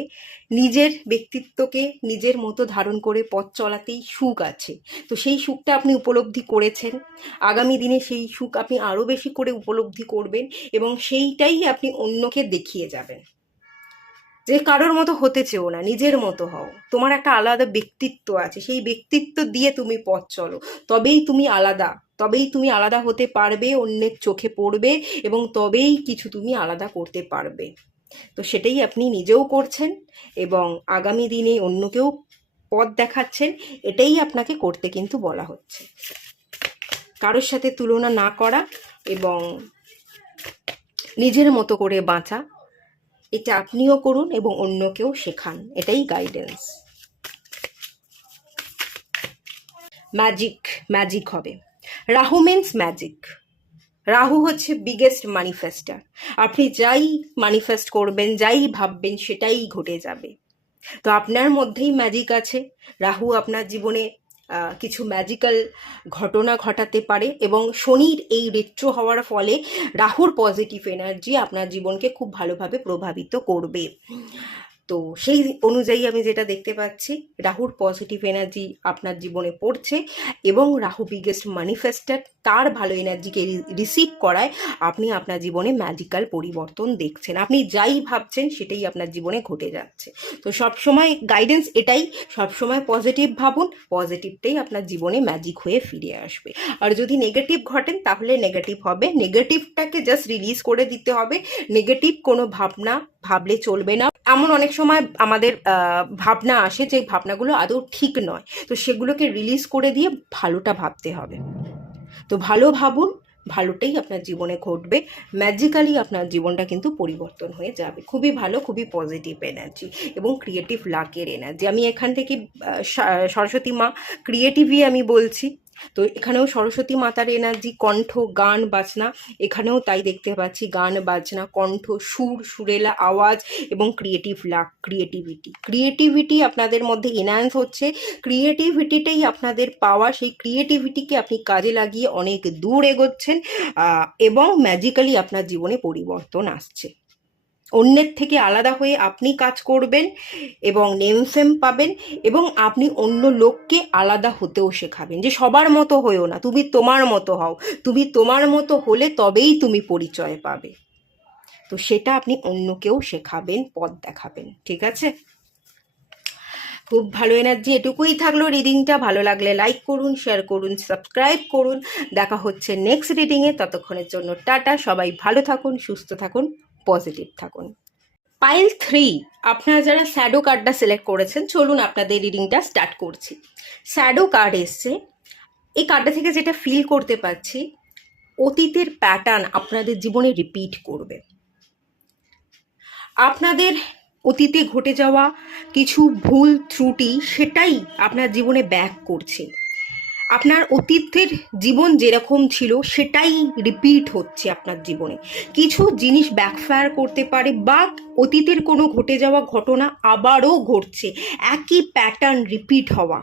নিজের ব্যক্তিত্বকে নিজের মতো ধারণ করে পথ চলাতেই সুখ আছে। তো সেই সুখটা আপনি উপলব্ধি করেছেন, আগামী দিনে সেই সুখ আপনি আরও বেশি করে উপলব্ধি করবেন এবং সেইটাই আপনি অন্যকে দেখিয়ে যাবেন। যে কারোর মতো হতে চেও না, নিজের মতো হও। তোমার একটা আলাদা ব্যক্তিত্ব আছে, সেই ব্যক্তিত্ব দিয়ে তুমি পথ চলো, তবেই তুমি আলাদা, তবেই তুমি আলাদা হতে পারবে, অন্যের চোখে পড়বে এবং তবেই কিছু তুমি আলাদা করতে পারবে। তো সেটাই আপনি নিজেও করছেন এবং আগামী দিনে অন্যকেও পথ দেখাচ্ছেন। এটাই আপনাকে করতে কিন্তু বলা হচ্ছে, কারোর সাথে তুলনা না করা এবং নিজের মতো করে বাঁচা। এটা আপনিও করুন এবং অন্যকেও শেখান, এটাই গাইডেন্স। ম্যাজিক হবে। Rahu means magic. রাহু হচ্ছে বিগেস্ট ম্যানিফেস্টার। আপনি যাই ম্যানিফেস্ট করবেন, যাই ভাববেন, সেটাই ঘটে যাবে। তো আপনার মধ্যেই ম্যাজিক আছে। রাহু আপনার জীবনে কিছু ম্যাজিক্যাল ঘটনা ঘটাতে পারে এবং শনির এই রেট্রো হওয়ার ফলে রাহুর পজিটিভ এনার্জি আপনার জীবনকে খুব ভালোভাবে প্রভাবিত করবে। তো সেই অনুযায়ী আমি যেটা দেখতে পাচ্ছি, রাহুর পজিটিভ এনার্জি আপনার জীবনে পড়ছে এবং রাহু বিগেস্ট ম্যানিফেস্টার, তার ভালো এনার্জিকে রিসিভ করায় আপনি আপনার জীবনে ম্যাজিক্যাল পরিবর্তন দেখছেন। আপনি যাই ভাবছেন সেটাই আপনার জীবনে ঘটে যাচ্ছে। তো সবসময় গাইডেন্স এটাই, সবসময় পজিটিভ ভাবুন, পজিটিভটাই আপনার জীবনে ম্যাজিক হয়ে ফিরে আসবে। আর যদি নেগেটিভ ঘটেন তাহলে নেগেটিভ হবে, নেগেটিভটাকে জাস্ট রিলিজ করে দিতে হবে। নেগেটিভ কোনো ভাবনা ভাবলে চলবে না। এমন অনেক সময় আমাদের ভাবনা আসে যে ভাবনাগুলো আদৌ ঠিক নয়, তো সেগুলোকে রিলিজ করে দিয়ে ভালোটা ভাবতে হবে। তো ভালো ভাবুন, ভালোটাই আপনার জীবনে ঘটবে, ম্যাজিক্যালি আপনার জীবনটা কিন্তু পরিবর্তন হয়ে যাবে। খুবই ভালো, খুবই পজিটিভ এনার্জি এবং ক্রিয়েটিভ লাকের এনার্জি। আমি এখান থেকে সরস্বতী মা ক্রিয়েটিভই আমি বলছি। তো এখানেও সরস্বতী মাতার এনার্জি, কণ্ঠ, গান বাজনা, এখানেও তাই দেখতে পাচ্ছি, গান বাজনা, কণ্ঠ, সুর, সুরেলা আওয়াজ এবং ক্রিয়েটিভ লাক, ক্রিয়েটিভিটি আপনাদের মধ্যে এনহ্যান্স হচ্ছে। ক্রিয়েটিভিটিটাই আপনাদের পাওয়া, সেই ক্রিয়েটিভিটিকে আপনি কাজে লাগিয়ে অনেক দূর এগোচ্ছেন এবং ম্যাজিক্যালি আপনার জীবনে পরিবর্তন আসছে। অন্যের থেকে আলাদা হয়ে আপনি কাজ করবেন এবং নেম ফেম পাবেন, এবং আপনি অন্য লোককে আলাদা হতেও শেখাবেন, যে সবার মতো হয়েও না, তুমি তোমার মতো হও, তুমি তোমার মতো হলে তবেই তুমি পরিচয় পাবে। তো সেটা আপনি অন্যকেও শেখাবেন, পথ দেখাবেন। ঠিক আছে, খুব ভালো এনার্জি। এটুকুই থাকলো রিডিংটা। ভালো লাগলে লাইক করুন, শেয়ার করুন, সাবস্ক্রাইব করুন। দেখা হচ্ছে নেক্সট রিডিংয়ে। ততক্ষণের জন্য টাটা। সবাই ভালো থাকুন, সুস্থ থাকুন, পজিটিভ থাকুন। পাইল 3, আপনারা যারা শ্যাডো কার্ডটা সিলেক্ট করেছেন, চলুন আপনাদের রিডিংটা স্টার্ট করছি। শ্যাডো কার্ড এসছে। এই কার্ডটা থেকে যেটা ফিল করতে পারছি, অতীতের প্যাটার্ন আপনাদের জীবনে রিপিট করবে। আপনাদের অতীতে ঘটে যাওয়া কিছু ভুল ত্রুটি, সেটাই আপনার জীবনে ব্যাক করছে। আপনার অতীতের জীবন যেরকম ছিল সেটাই রিপিট হচ্ছে আপনার জীবনে। কিছু জিনিস ব্যাকফায়ার করতে পারে, বা অতীতের কোনো ঘটে যাওয়া ঘটনা আবারও ঘটছে, একই প্যাটার্ন রিপিট হওয়া।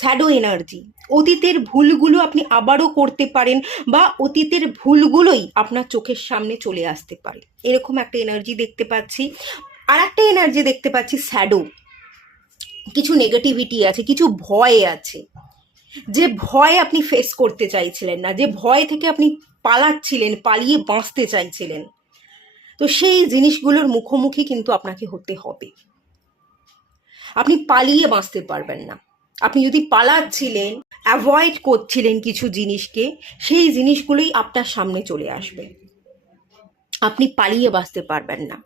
শ্যাডো এনার্জি, অতীতের ভুলগুলো আপনি আবারও করতে পারেন, বা অতীতের ভুলগুলোই আপনার চোখের সামনে চলে আসতে পারে, এরকম একটা এনার্জি দেখতে পাচ্ছি। আর একটা এনার্জি দেখতে পাচ্ছি, শ্যাডো, কিছু নেগেটিভিটি আছে, কিছু ভয় আছে, যে ভয় আপনি ফেস করতে চাইছিলেন না, যে ভয় থেকে আপনি পালাচ্ছিলেন, পালিয়ে বাঁচতে চাইছিলেন। তো সেই জিনিসগুলোর মুখোমুখি কিন্তু আপনাকে হতে হবে। আপনি পালিয়ে বাঁচতে পারবেন না। আপনি যদি পালাচ্ছিলেন, অ্যাভয়েড করছিলেন কিছু জিনিসকে, সেই জিনিসগুলোই আপনার সামনে চলে আসবে। আপনি পালিয়ে বাঁচতে পারবেন না।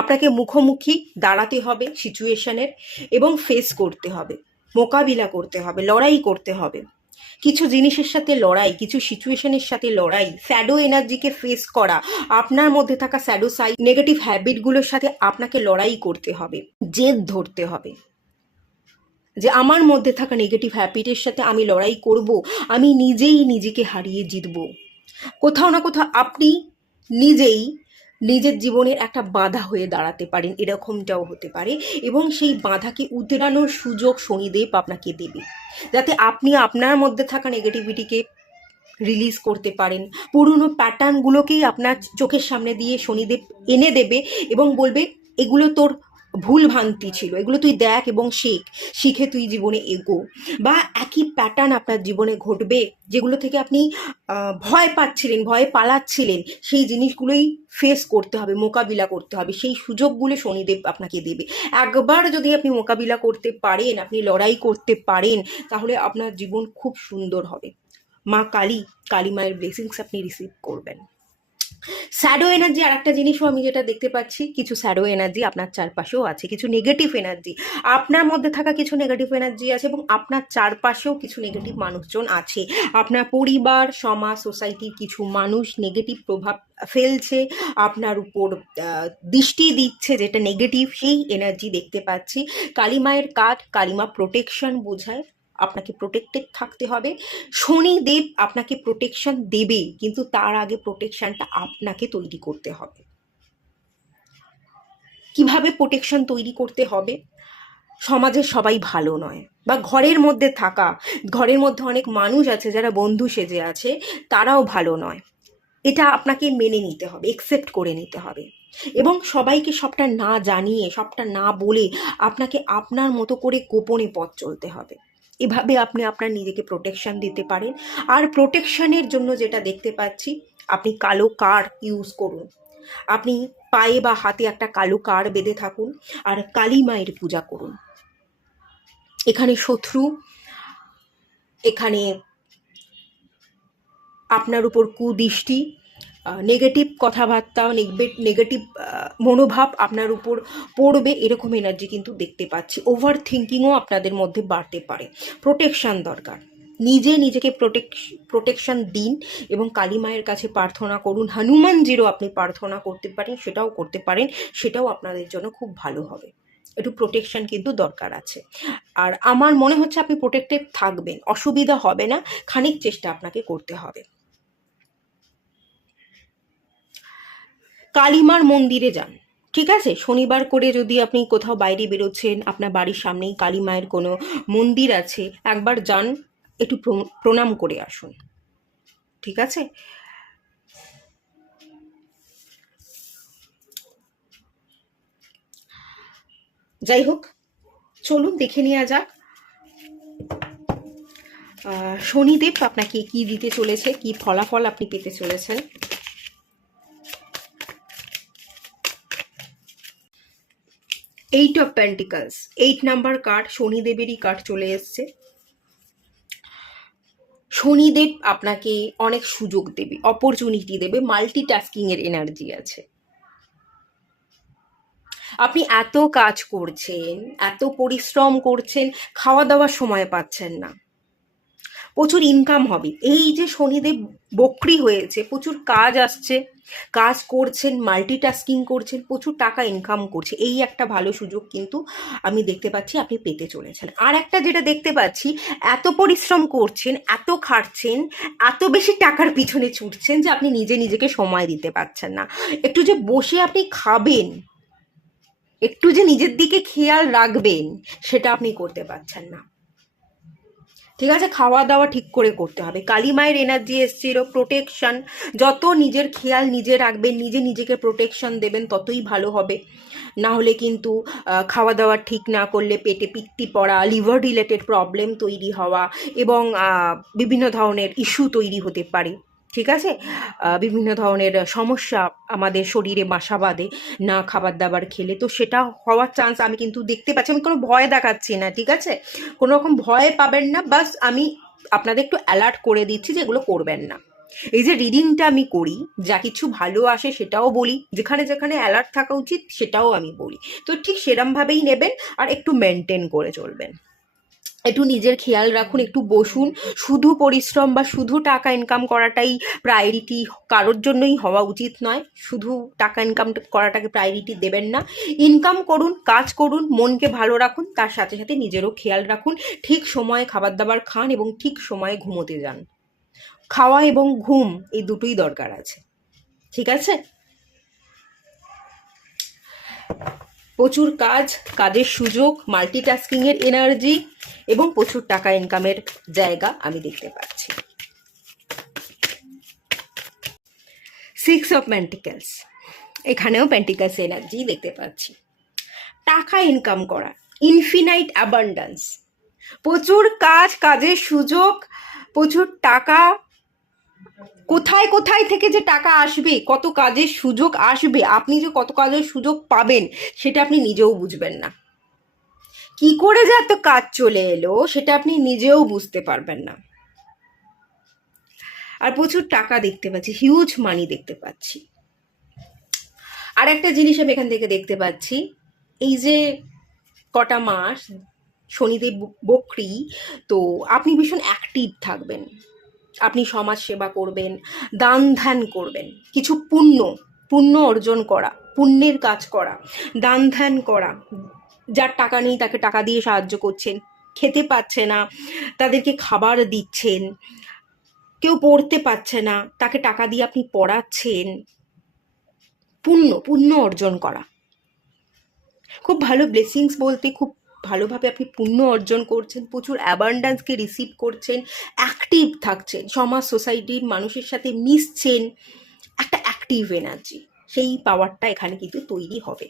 আপনাকে মুখোমুখি দাঁড়াতে হবে সিচুয়েশনের, এবং ফেস করতে হবে, মোকাবিলা করতে হবে, লড়াই করতে হবে। কিছু জিনিসের সাথে লড়াই, কিছু সিচুয়েশনের সাথে লড়াই, শ্যাডো এনার্জিকে ফেস করা, আপনার মধ্যে থাকা শ্যাডো সাইড, নেগেটিভ হ্যাবিটগুলোর সাথে আপনাকে লড়াই করতে হবে, জেদ ধরতে হবে, যে আমার মধ্যে থাকা নেগেটিভ হ্যাবিটের সাথে আমি লড়াই করব, আমি নিজেই নিজেকে হারিয়ে জিতব। কোথাও না কোথাও আপনি নিজেই নিজের জীবনের একটা বাধা হয়ে দাঁড়াতে পারেন, এরকমটাও হতে পারে। এবং সেই বাধাকে উতরানোর সুযোগ শনিদেব আপনাকে দেবে, যাতে আপনি আপনার মধ্যে থাকা নেগেটিভিটিকে রিলিজ করতে পারেন। পুরনো প্যাটার্নগুলোকেই আপনার চোখের সামনে দিয়ে শনিদেব এনে দেবে এবং বলবে, এগুলো তোর ভুল ভ্রান্তি ছিল, এগুলো তুই দেখ এবং শিখে তুই জীবনে এগো। বা একই প্যাটার্ন আপনার জীবনে ঘটবে, যেগুলো থেকে আপনি ভয় পাচ্ছিলেন, ভয়ে পালাচ্ছিলেন, সেই জিনিসগুলোই ফেস করতে হবে, মোকাবিলা করতে হবে। সেই সুযোগগুলো শনিদেব আপনাকে দেবে। একবার যদি আপনি মোকাবিলা করতে পারেন, আপনি লড়াই করতে পারেন, তাহলে আপনার জীবন খুব সুন্দর হবে। মা কালী মায়ের ব্লেসিংস আপনি রিসিভ করবেন। শ্যাডো এনার্জি, আর একটা জিনিসও আমি যেটা দেখতে পাচ্ছি, কিছু শ্যাডো এনার্জি আপনার চারপাশেও আছে, কিছু নেগেটিভ এনার্জি, আপনার মধ্যে থাকা কিছু নেগেটিভ এনার্জি আছে, এবং আপনার চারপাশেও কিছু নেগেটিভ মানুষজন আছে। আপনার পরিবার, সমাজ, সোসাইটির কিছু মানুষ নেগেটিভ প্রভাব ফেলছে, আপনার উপর দৃষ্টি দিচ্ছে, যেটা নেগেটিভ, সেই এনার্জি দেখতে পাচ্ছি। কালী মায়ের কার্ড, কালীমা প্রোটেকশন বোঝায়, আপনাকে প্রোটেক্টেড থাকতে হবে। শনিদেব আপনাকে প্রোটেকশন দেবে, কিন্তু তার আগে প্রোটেকশনটা আপনাকে তৈরি করতে হবে। কিভাবে প্রোটেকশন তৈরি করতে হবে? সমাজের সবাই ভালো নয়, বা ঘরের মধ্যে অনেক মানুষ আছে যারা বন্ধু সেজে আছে, তারাও ভালো নয়। এটা আপনাকে মেনে নিতে হবে, একসেপ্ট করে নিতে হবে, এবং সবাইকে সবটা না জানিয়ে, সবটা না বলে আপনাকে আপনার মতো করে গোপনে পথ চলতে হবে। এভাবে আপনি আপনার নিজেকে প্রোটেকশন দিতে পারেন। আর প্রোটেকশনের জন্য যেটা দেখতে পাচ্ছি, আপনি কালো কার্ড ইউজ করুন। আপনি পায়ে বা হাতে একটা কালো কার্ড বেঁধে থাকুন, আর কালী মায়ের পূজা করুন। এখানে শত্রু, এখানে আপনার উপর কুদৃষ্টি, নেগেটিভ কথাবার্তা, নেগেটিভ মনোভাব আপনার উপর পড়বে, এরকম এনার্জি কিন্তু দেখতে পাচ্ছি। ওভার থিঙ্কিংও আপনাদের মধ্যে বাড়তে পারে। প্রোটেকশান দরকার, নিজেকে প্রোটেকশন দিন, এবং কালী মায়ের কাছে প্রার্থনা করুন। হনুমানজিরও আপনি প্রার্থনা করতে পারেন, সেটাও করতে পারেন, সেটাও আপনাদের জন্য খুব ভালো হবে। একটু প্রোটেকশন কিন্তু দরকার আছে। আর আমার মনে হচ্ছে আপনি প্রোটেক্টেড থাকবেন, অসুবিধা হবে না, খানিক চেষ্টা আপনাকে করতে হবে। কালীমার মন্দিরে যান, ঠিক আছে? শনিবার করে যদি আপনি কোথাও বাইরে বেরোচ্ছেন, আপনার বাড়ির সামনেই কালী মায়ের কোনো মন্দির আছে, একবার যান, একটু প্রণাম করে আসুন, ঠিক আছে? যাই হোক, চলুন দেখে নেওয়া যাক শনিদেব আপনাকে কি দিতে চলেছে, কি ফলাফল আপনি পেতে চলেছেন। Eight of pentacles, 8 number card, শনিদেবেরই কার্ড চলে এসছে। শনিদেব আপনাকে অনেক সুযোগ দেবে, অপরচুনিটি দেবে, মাল্টিটাস্কিং এর এনার্জি আছে। আপনি এত কাজ করছেন, এত পরিশ্রম করছেন, খাওয়া দাওয়ার সময় পাচ্ছেন না, প্রচুর ইনকাম হবে। এই যে শনিদেব বক্রি হয়েছে, প্রচুর কাজ আসছে, কাজ করছেন, মাল্টিটাস্কিং করছেন, প্রচুর টাকা ইনকাম করছে, এই একটা ভালো সুযোগ কিন্তু আমি দেখতে পাচ্ছি আপনি পেতে চলেছেন। আর একটা যেটা দেখতে পাচ্ছি, এত পরিশ্রম করছেন, এত খাটছেন, এত বেশি টাকার পিছনে ছুটছেন যে আপনি নিজেকে সময় দিতে পারছেন না। একটু যে বসে আপনি খাবেন, একটু যে নিজের দিকে খেয়াল রাখবেন, সেটা আপনি করতে পারছেন না, ঠিক আছে? খাওয়া দাওয়া ঠিক করে করতে হবে। কালী মায়ের এনার্জি এসছিল, প্রোটেকশন। যত নিজের খেয়াল নিজে রাখবেন, নিজেকে প্রোটেকশন দেবেন, ততই ভালো হবে। না হলে কিন্তু খাওয়া দাওয়া ঠিক না করলে পেটে পিত্তি পড়া, লিভার রিলেটেড প্রবলেম তৈরি হওয়া এবং বিভিন্ন ধরনের ইস্যু তৈরি হতে পারে, ঠিক আছে? বিভিন্ন ধরনের সমস্যা আমাদের শরীরে বাসা বাঁধে না খাবার দাবার খেলে, তো সেটা হওয়ার চান্স আমি কিন্তু দেখতে পাচ্ছি। আমি কোনো ভয় দেখাচ্ছি না, ঠিক আছে? কোনো রকম ভয় পাবেন না, বাস আমি আপনাদের একটু অ্যালার্ট করে দিচ্ছি যে এগুলো করবেন না। এই যে রিডিংটা আমি করি, যা কিছু ভালো আসে সেটাও বলি, যেখানে যেখানে অ্যালার্ট থাকা উচিত সেটাও আমি বলি, তো ঠিক সেরমভাবেই নেবেন আর একটু মেনটেন করে চলবেন। একটু নিজের খেয়াল রাখুন, একটু বসুন। শুধু পরিশ্রম বা শুধু টাকা ইনকাম করাটাই প্রায়োরিটি কারোর জন্যই হওয়া উচিত নয়। শুধু টাকা ইনকাম করাটাকে প্রায়োরিটি দেবেন না। ইনকাম করুন, কাজ করুন, মনকে ভালো রাখুন, তার সাথে সাথে নিজেরও খেয়াল রাখুন। ঠিক সময়ে খাবার দাবার খান এবং ঠিক সময়ে ঘুমোতে যান। খাওয়া এবং ঘুম এই দুটোই দরকার আছে, ঠিক আছে? প্রচুর কাজ, কাজের সুযোগ, মাল্টিটাস্কিংয়ের এনার্জি এবং প্রচুর টাকা ইনকামের জায়গা আমি দেখতে পাচ্ছি। 6 অফ পেন্টিকলস, এখানেও পেন্টিকলস এনার্জি দেখতে পাচ্ছি। টাকা ইনকাম করা, ইনফিনাইট অ্যাবান্ডান্স, প্রচুর কাজ, কাজের সুযোগ, প্রচুর টাকা। কোথায় কোথায় থেকে যে টাকা আসবে, কত কাজের সুযোগ আসবে, আপনি যে কত কাজের সুযোগ পাবেন সেটা আপনি নিজেও বুঝবেন না। কি করে যে এত কাজ চলে এলো সেটা আপনি নিজেও বুঝতে পারবেন না। আর প্রচুর টাকা দেখতে পাচ্ছি, হিউজ মানি দেখতে পাচ্ছি। আর একটা জিনিস আমি এখান থেকে দেখতে পাচ্ছি, এই যে কটা মাস শনিদেব বক্রি, তো আপনি ভীষণ অ্যাক্টিভ থাকবেন। আপনি সমাজ সেবা করবেন, দান ধ্যান করবেন, কিছু পুণ্য অর্জন করা, পুণ্যের কাজ করা, দান ধ্যান করা। যার টাকা নেই তাকে টাকা দিয়ে সাহায্য করছেন, খেতে পাচ্ছে না তাদেরকে খাবার দিচ্ছেন, কেউ পড়তে পারছে না তাকে টাকা দিয়ে আপনি পড়াচ্ছেন। পুণ্য অর্জন করা, খুব ভালো ব্লেসিংস বলতে খুব ভালোভাবে আপনি পুণ্য অর্জন করছেন, প্রচুর অ্যাবান্ডান্সকে রিসিভ করছেন, অ্যাক্টিভ থাকছেন, সমাজ সোসাইটির মানুষের সাথে মিশছেন, একটা অ্যাক্টিভ এনার্জি, সেই পাওয়ারটা এখানে কিন্তু তৈরি হবে।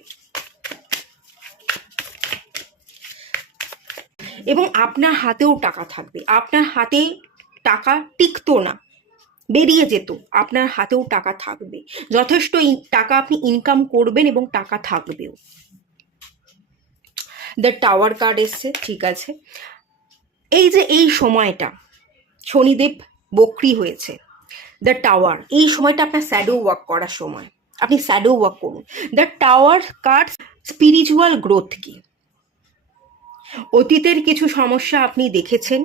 এবং আপনার হাতেও টাকা থাকবে, আপনার হাতে টাকা টিকতো না, বেরিয়ে যেত, আপনার হাতেও টাকা থাকবে, যথেষ্ট টাকা আপনি ইনকাম করবেন এবং টাকা থাকবেও। দ্য টাওয়ার কার্ড এসছে, ঠিক আছে? এই যে এই সময়টা শনিদেব বক্রি হয়েছে, দ্য টাওয়ার, এই সময়টা আপনার শ্যাডো ওয়ার্ক করার সময়, আপনি শ্যাডো ওয়ার্ক করুন। The tower card spiritual growth কি, অতীতের কিছু সমস্যা আপনি দেখেছেন,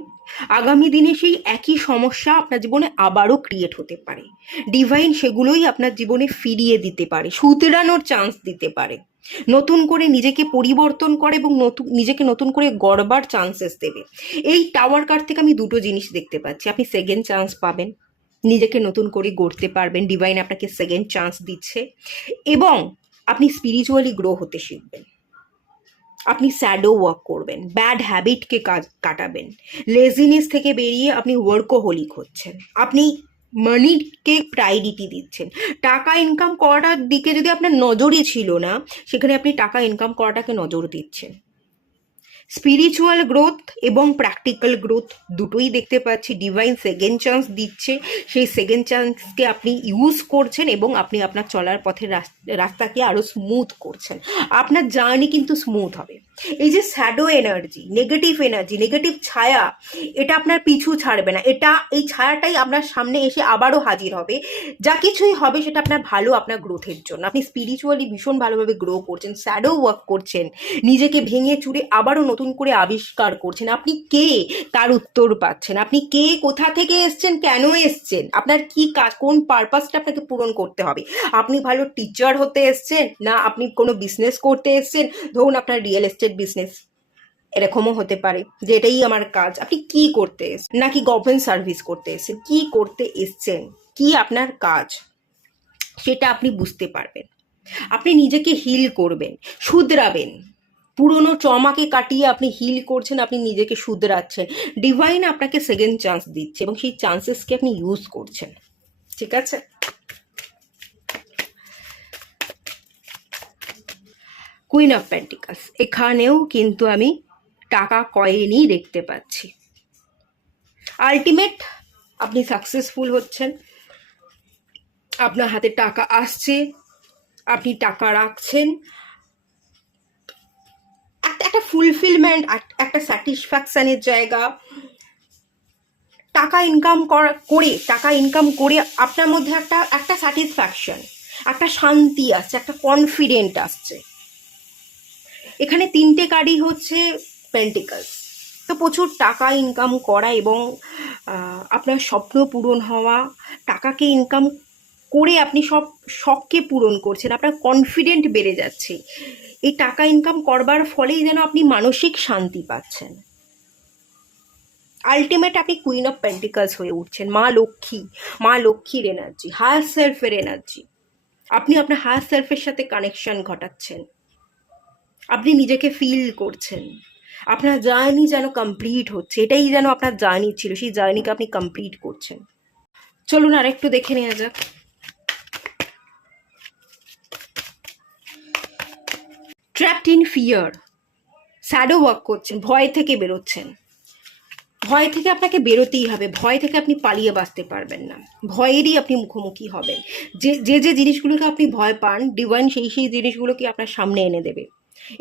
আগামী দিনে সেই একই সমস্যা আপনার জীবনে আবারও ক্রিয়েট হতে পারে। ডিভাইন সেগুলোই আপনার জীবনে ফিরিয়ে দিতে পারে, শুধরানোর চান্স দিতে পারে, নতুন করে নিজেকে পরিবর্তন করে এবং নিজেকে নতুন করে গড়বার চান্সেস দেবে। এই টাওয়ার কার্ড থেকে আমি দুটো জিনিস দেখতে পাচ্ছি। আপনি সেকেন্ড চান্স পাবেন, নিজেকে নতুন করে গড়তে পারবেন, ডিভাইন আপনাকে সেকেন্ড চান্স দিচ্ছে, এবং আপনি স্পিরিচুয়ালি গ্রো হতে শিখবেন। আপনি স্যাডো ওয়ার্ক করবেন, ব্যাড হ্যাবিটকে কাটাবেন, লেজিনেস থেকে বেরিয়ে আপনি ওয়ার্কোহলিক হচ্ছেন, আপনি মানিকে প্রায়োরিটি দিচ্ছেন। টাকা ইনকাম করাটার দিকে যদি আপনার নজরই ছিল না, সেখানে আপনি টাকা ইনকাম করাটাকে নজর দিচ্ছেন। স্পিরিচুয়াল গ্রোথ এবং প্র্যাকটিক্যাল গ্রোথ দুটোই দেখতে পাচ্ছি। ডিভাইন সেকেন্ড চান্স দিচ্ছে, সেই সেকেন্ড চান্সকে আপনি ইউজ করছেন এবং আপনি আপনার চলার পথের রাস্তাকে আরও স্মুথ করছেন। আপনার জার্নি কিন্তু স্মুথ হবে। এই যে শ্যাডো এনার্জি, এনার্জি, নেগেটিভ ছায়া, এটা আপনার পিছু ছাড়বে না। এই ছায়াটাই আপনার সামনে এসে আবারও হাজির হবে। যা কিছুই হবে সেটা আপনার ভালো, আপনার গ্রোথের জন্য। আপনি স্পিরিচুয়ালি ভীষণ ভালোভাবে গ্রো করছেন, শ্যাডো ওয়ার্ক করছেন, নিজেকে ভেঙে চুরে আবারও নতুন করে আবিষ্কার করছেন। আপনি কে তার উত্তর পাচ্ছেন। আপনি কে, কোথা থেকে এসছেন, কেন এসছেন, আপনার কি কাজ, কোন পারপাসটা আপনাকে পূরণ করতে হবে। আপনি ভালো টিচার হতে এসছেন, না আপনি কোনো বিজনেস করতে এসছেন। ধরুন আপনার রিয়েল এস্টেট বিজনেস, এরকমও হতে পারে যে এটাই আমার কাজ। আপনি কি করতে এসছেন, নাকি গভর্নমেন্ট সার্ভিস করতে এসছেন, কি করতে এসছেন, কি আপনার কাজ, সেটা আপনি বুঝতে পারবেন। আপনি নিজেকে হিল করবেন, শুধরাবেন। পুরনো ট্রমাকে কাটিয়ে আপনি হিল করছেন, আপনি নিজেকে শুধরাচ্ছেন। ডিভাইন আপনাকে সেকেন্ড চান্স দিচ্ছে এবং সেই চান্সেসকে আপনি ইউজ করছেন। ঠিক আছে? কুইন অফ পেন্টিকালস, এখানেও কিন্তু আমি টাকা কয়েনই দেখতে পাচ্ছি। আলটিমেট আপনি সাকসেসফুল হচ্ছেন, আপনার হাতে টাকা আসছে, আপনি টাকা রাখছেন, একটা ফুলফিলমেন্ট, একটা স্যাটিসফ্যাকশনের জায়গা। টাকা ইনকাম করে আপনার মধ্যে একটা স্যাটিসফ্যাকশন, একটা শান্তি আসছে, একটা কনফিডেন্ট আসছে। এখানে তিনটে কার্ডই হচ্ছে পেন্টিকালস। তো প্রচুর টাকা ইনকাম করা এবং আপনার স্বপ্ন পূরণ হওয়া, টাকাকে ইনকাম করে আপনি সব শখকে পূরণ করছেন, আপনার কনফিডেন্ট বেড়ে যাচ্ছে। এই টাকা ইনকাম করবার ফলেই যেন আপনি মানসিক শান্তি পাচ্ছেন। আলটিমেট আপনি কুইন অফ পেন্টিকালস হয়ে উঠছেন, মা লক্ষ্মীর এনার্জি, হায়ার সেলফের এনার্জি। আপনি আপনার হায়ার সেলফের সাথে কানেকশন ঘটাচ্ছেন, আপনি নিজেকে ফিল করছেন, আপনার জার্নি যেন কমপ্লিট হচ্ছে। এটাই যেন আপনার জার্নি ছিল, সেই জার্নিকে আপনি কমপ্লিট করছেন। চলুন আর একটু দেখে নেওয়া যাক। Trapped in fear, shadow work করছেন, ভয় থেকে বেরোচ্ছেন। ভয় থেকে আপনাকে বেরোতেই হবে, ভয় থেকে আপনি পালিয়ে বাঁচতে পারবেন না, ভয়েরই আপনি মুখোমুখি হবেন। যে জিনিসগুলোকে আপনি ভয় পান, ডিভাইন সেই জিনিসগুলোকে আপনার সামনে এনে দেবে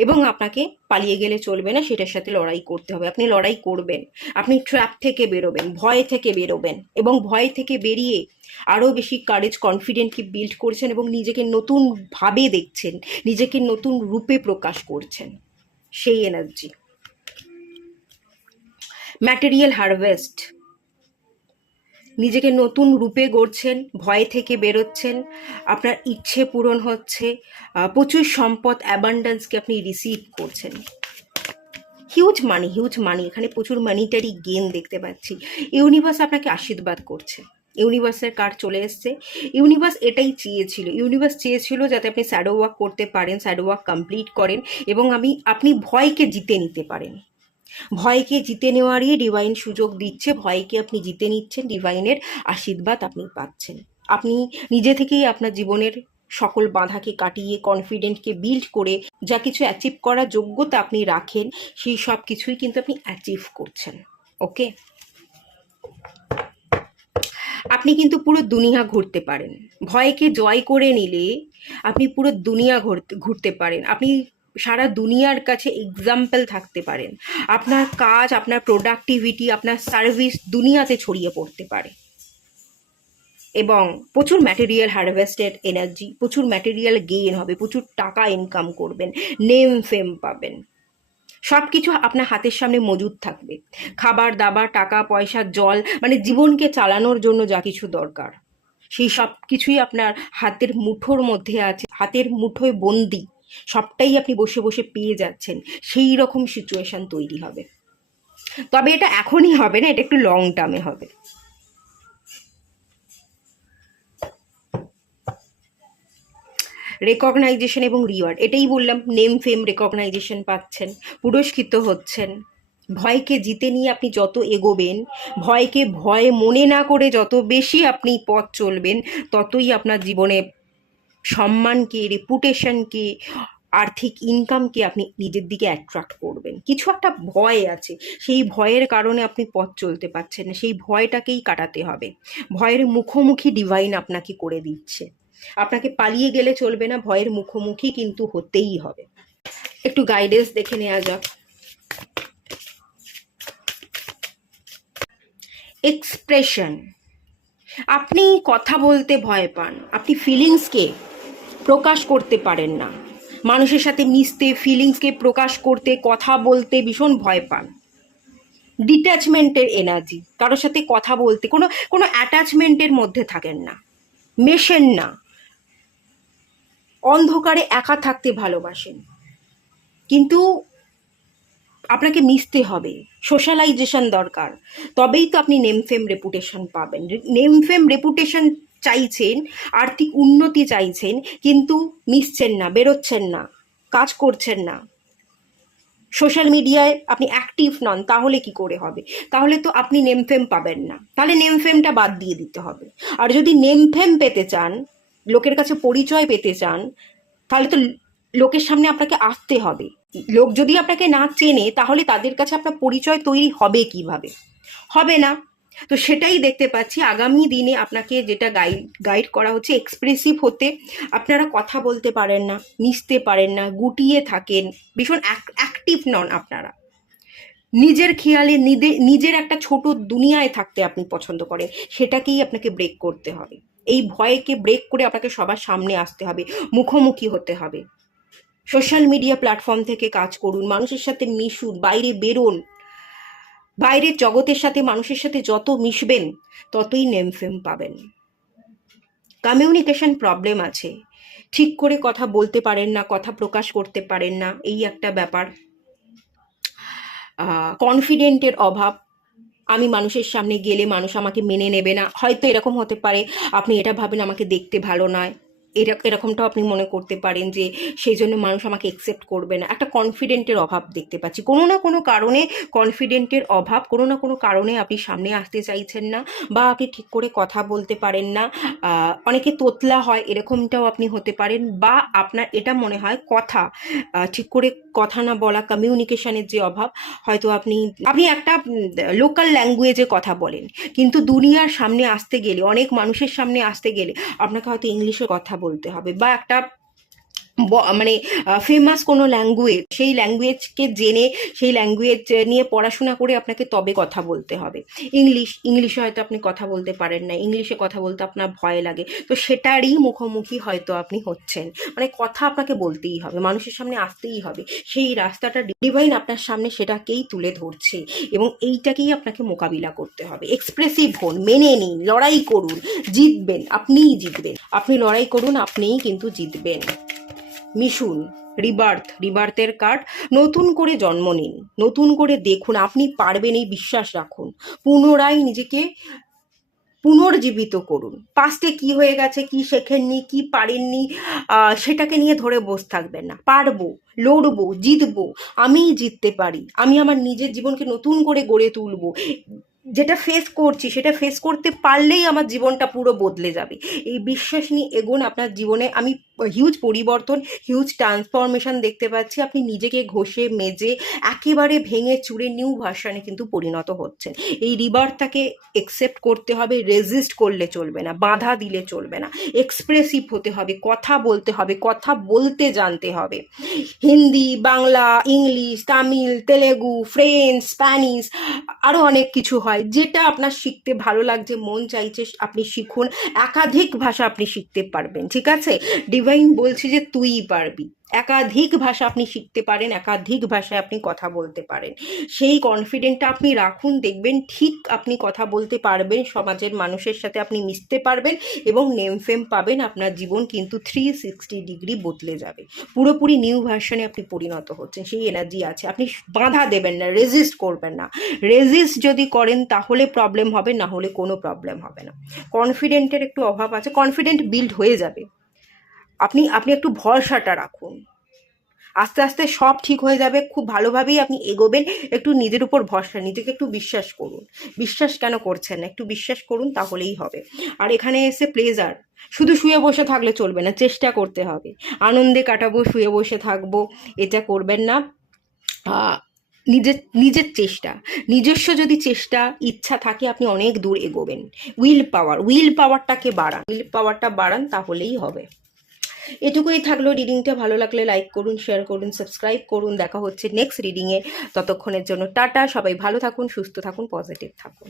এবং আপনাকে পালিয়ে গেলে চলবে না, সেটার সাথে লড়াই করতে হবে। আপনি লড়াই করবেন, আপনি ট্র্যাপ থেকে বেরোবেন, ভয় থেকে বেরোবেন এবং ভয় থেকে বেরিয়ে আরও বেশি কারেজ, কনফিডেন্টকে বিল্ড করছেন এবং নিজেকে নতুনভাবে দেখছেন, নিজেকে নতুন রূপে প্রকাশ করছেন। সেই এনার্জি। ম্যাটেরিয়াল হারভেস্ট, নিজেকে নতুন রূপে গড়ছেন, ভয় থেকে বেরোচ্ছেন, আপনার ইচ্ছে পূরণ হচ্ছে, প্রচুর সম্পদ, অ্যাবান্ডেন্সকে আপনি রিসিভ করছেন। হিউজ মানি, এখানে প্রচুর মানিটারি গেন দেখতে পাচ্ছি। ইউনিভার্স আপনাকে আশীর্বাদ করছে, ইউনিভার্সের কার্ড চলে এসছে। ইউনিভার্স এটাই চেয়েছিল যাতে আপনি শ্যাডো ওয়ার্ক করতে পারেন, শ্যাডো ওয়ার্ক কমপ্লিট করেন এবং আপনি ভয়কে জিতে নিতে পারেন। ভয়কে জিতে নেওয়ারই ডিভাইন সুযোগ দিচ্ছে, ভয়কে আপনি জিতে নিচ্ছেন, ডিভাইনের আশীর্বাদ আপনি পাচ্ছেন। আপনি নিজে থেকেই আপনার জীবনের সকল বাধাকে কাটিয়ে কনফিডেন্টকে বিল্ড করে যা কিছু অ্যাচিভ করার যোগ্যতা আপনি রাখেন, সেই সব কিছুই কিন্তু আপনি অ্যাচিভ করছেন। ওকে, আপনি কিন্তু পুরো দুনিয়া ঘুরতে পারেন। ভয়কে জয় করে নিলে আপনি পুরো দুনিয়া ঘুরতে পারেন। আপনি সারা দুনিয়ার কাছে এক্সাম্পল থাকতে পারেন। আপনার কাজ, আপনার প্রোডাক্টিভিটি, আপনার সার্ভিস দুনিয়াতে ছড়িয়ে পড়তে পারে এবং প্রচুর ম্যাটেরিয়াল হারভেস্টেড এনার্জি, প্রচুর ম্যাটেরিয়াল গেইন হবে, প্রচুর টাকা ইনকাম করবেন, নেম ফেম পাবেন। সব কিছু আপনার হাতের সামনে মজুদ থাকবে, খাবার দাবার, টাকা পয়সা, জল, মানে জীবনকে চালানোর জন্য যা কিছু দরকার সেই সব কিছুই আপনার হাতের মুঠোর মধ্যে আছে, হাতের মুঠোয় বন্দি, সবটাই আপনি বসে বসে পেয়ে যাচ্ছেন। সেই রকম সিচুয়েশন তৈরি হবে। তবে এটা এখনই হবে না, এটা একটু লং টার্মে হবে। রেকগনাইজেশন এবং রিওয়ার্ড, এটাই বললাম, নেম ফেম রেকগনাইজেশন পাচ্ছেন, পুরস্কৃত হচ্ছেন। ভয়কে জিতে নিয়ে আপনি যত এগোবেন, ভয়কে ভয় মনে না করে যত বেশি আপনি পথ চলবেন, ততই আপনার জীবনে সম্মানকে, রেপুটেশনকে, আর্থিক ইনকামকে আপনি নিজের দিকে অ্যাট্রাক্ট করবেন। কিছু একটা ভয় আছে, সেই ভয়ের কারণে আপনি পথ চলতে পারছেন না, সেই ভয়টাকেই কাটাতে হবে। ভয়ের মুখোমুখি ডিভাইন আপনাকে করে দিচ্ছে, আপনাকে পালিয়ে গেলে চলবে না, ভয়ের মুখোমুখি কিন্তু হতেই হবে। একটু গাইডেন্স দেখে নেওয়া যাক। এক্সপ্রেশন, আপনি কথা বলতে ভয় পান, আপনি ফিলিংসকে প্রকাশ করতে পারেন না, মানুষের সাথে মিশতে, ফিলিংসকে প্রকাশ করতে, কথা বলতে ভীষণ ভয় পান। ডিট্যাচমেন্টের এনার্জি, কারোর সাথে কথা বলতে কোনো কোনো অ্যাটাচমেন্টের মধ্যে থাকেন না, মেশেন না, অন্ধকারে একা থাকতে ভালোবাসেন। কিন্তু আপনাকে মিশতে হবে, সোশ্যালাইজেশন দরকার, তবেই তো আপনি নেম ফেম রেপুটেশন পাবেন। নেম ফেম রেপুটেশন চাইছেন, আর্থিক উন্নতি চাইছেন, কিন্তু মিশছেন না, বেরোচ্ছেন না, কাজ করছেন না, সোশ্যাল মিডিয়ায় আপনি অ্যাক্টিভ নন, তাহলে কি করে হবে? তাহলে তো আপনি নেম ফেম পাবেন না, তাহলে নেম ফেমটা বাদ দিয়ে দিতে হবে। আর যদি নেম ফেম পেতে চান, লোকের কাছে পরিচয় পেতে চান, তাহলে তো লোকের সামনে আপনাকে আসতে হবে। লোক যদি আপনাকে না চেনে, তাহলে তাদের কাছে আপনার পরিচয় তৈরি হবে কিভাবে? হবে না। তো সেটাই দেখতে পাচ্ছি আগামী দিনে আপনাকে যেটা গাইড করা হচ্ছে, এক্সপ্রেসিভ হতে। আপনারা কথা বলতে পারেন না, মিশতে পারেন না, গুটিয়ে থাকেন, ভীষণ অ্যাক্টিভ নন আপনারা, নিজের খেয়ালে নিজের একটা ছোট দুনিয়ায় থাকতে আপনি পছন্দ করেন, সেটাকেই আপনাকে ব্রেক করতে হবে। এই ভয়কে ব্রেক করে আপনাকে সবার সামনে আসতে হবে, মুখোমুখি হতে হবে। সোশ্যাল মিডিয়া প্ল্যাটফর্ম থেকে কাজ করুন, মানুষের সাথে মিশুন, বাইরে বেরোন, বাইরের জগতের সাথে, মানুষের সাথে যত মিশবেন ততই নেম ফেম পাবেন। কমিউনিকেশন প্রবলেম আছে, ঠিক করে কথা বলতে পারেন না, কথা প্রকাশ করতে পারেন না, এই একটা ব্যাপার। কনফিডেন্টের অভাব, আমি মানুষের সামনে গেলে মানুষ আমাকে মেনে নেবে না, হয়তো এরকম হতে পারে আপনি এটা ভাবেন আমাকে দেখতে ভালো নয়, এরকমটাও আপনি মনে করতে পারেন যে সেই জন্য মানুষ আমাকে একসেপ্ট করবে না। একটা কনফিডেন্টের অভাব দেখতে পাচ্ছি, কোনো না কোনো কারণে কনফিডেন্টের অভাব, কোনো না কোনো কারণে আপনি সামনে আসতে চাইছেন না, বা আপনি ঠিক করে কথা বলতে পারেন না। অনেকে তোতলা হয়, এরকমটাও আপনি হতে পারেন, বা আপনার এটা মনে হয় কথা ঠিক করে কথা না বলা, কমিউনিকেশনের যে অভাব, হয়তো আপনি আপনি একটা লোকাল ল্যাঙ্গুয়েজে কথা বলেন, কিন্তু দুনিয়ার সামনে আসতে গেলে, অনেক মানুষের সামনে আসতে গেলে আপনাকে হয়তো ইংলিশে কথা বলতে হবে, বা একটা মানে ফেমাস কোনো ল্যাঙ্গুয়েজ, সেই ল্যাঙ্গুয়েজকে জেনে, সেই ল্যাঙ্গুয়েজ নিয়ে পড়াশোনা করে আপনাকে তবে কথা বলতে হবে। ইংলিশে হয়তো আপনি কথা বলতে পারেন না, ইংলিশে কথা বলতে আপনার ভয় লাগে, তো সেটারই মুখোমুখি হয়তো আপনি হচ্ছেন। মানে কথা আপনাকে বলতেই হবে, মানুষের সামনে আসতেই হবে, সেই রাস্তাটা ডিভাইন আপনার সামনে সেটাকেই তুলে ধরছে, এবং এইটাকেই আপনাকে মোকাবিলা করতে হবে। এক্সপ্রেসিভ হন, মেনে নিন, লড়াই করুন, জিতবেন, আপনিই জিতবেন। আপনি লড়াই করুন, আপনিই কিন্তু জিতবেন। মিশুন, রিবার্থের কার্ড, নতুন করে জন্ম নিন, নতুন করে দেখুন, আপনি পারবেন, এই বিশ্বাস রাখুন, পুনরায় নিজেকে পুনর্জীবিত করুন। পাস্টে কি হয়ে গেছে, কি শেখেননি, কি পারেননি, সেটাকে নিয়ে ধরে বসে থাকবেন না। পারবো, লড়বো, জিতবো, আমিই জিততে পারি, আমি আমার নিজের জীবনকে নতুন করে গড়ে তুলবো, যেটা ফেস করছি সেটা ফেস করতে পারলেই আমার জীবনটা পুরো বদলে যাবে। এই বিশ্বাস নিয়ে এগোন, আপনার জীবনে আমি হিউজ পরিবর্তন, হিউজ ট্রান্সফরমেশন দেখতে পাচ্ছি। আপনি নিজেকে ঘষে মেজে একেবারে ভেঙে চুরে নিউ ভার্সনে কিন্তু পরিণত হচ্ছেন। এই রিবার্থটাকে একসেপ্ট করতে হবে, রেজিস্ট করলে চলবে না, বাধা দিলে চলবে না, এক্সপ্রেসিভ হতে হবে, কথা বলতে হবে, কথা বলতে জানতে হবে। Hindi, Bangla, English, Tamil, Telugu, French, Spanish, আরও অনেক কিছু হয়, যেটা আপনার শিখতে ভালো লাগছে, মন চাইছে আপনি শিখুন। একাধিক ভাষা আপনি শিখতে পারবেন, ঠিক আছে? ডিভাইন বলছি যে তুইই পারবি। একাধিক ভাষা আপনি শিখতে পারেন, একাধিক ভাষায় আপনি কথা বলতে পারেন। সেই কনফিডেন্টটা আপনি রাখুন, দেখবেন ঠিক আপনি কথা বলতে পারবেন, সমাজের মানুষের সাথে আপনি মিশতে পারবেন এবং নেম ফেম পাবেন। আপনার জীবন কিন্তু 360 ডিগ্রি বদলে যাবে, পুরোপুরি নিউ ভার্সনে আপনি পরিণত হচ্ছেন। সেই এনার্জি আছে, আপনি বাধা দেবেন না, রেজিস্ট করবেন না। রেজিস্ট যদি করেন তাহলে প্রবলেম হবে, না হলে কোনো প্রবলেম হবে না। কনফিডেন্টের একটু অভাব আছে, কনফিডেন্ট বিল্ড হয়ে যাবে। আপনি আপনি একটু ভরসাটা রাখুন, আস্তে আস্তে সব ঠিক হয়ে যাবে, খুব ভালোভাবেই আপনি এগোবেন। একটু নিজের উপর ভরসা, নিজেকে একটু বিশ্বাস করুন। বিশ্বাস কেন করছেন না, একটু বিশ্বাস করুন, তাহলেই হবে। আর এখানে এসে প্লেজার, শুধু শুয়ে বসে থাকলে চলবে না, চেষ্টা করতে হবে। আনন্দে কাটাবো, শুয়ে বসে থাকবো, এটা করবেন না। নিজের নিজের চেষ্টা, নিজস্ব যদি চেষ্টা ইচ্ছা থাকে, আপনি অনেক দূর এগোবেন। উইল পাওয়ারটাকে বাড়ান, উইল পাওয়ারটা বাড়ান, তাহলেই হবে। এটুকুই থাকলো। রিডিংটা ভালো লাগলে লাইক করুন, শেয়ার করুন, সাবস্ক্রাইব করুন। দেখা হচ্ছে নেক্সট রিডিংয়ে। ততক্ষণের জন্য টাটা। সবাই ভালো থাকুন, সুস্থ থাকুন, পজিটিভ থাকুন।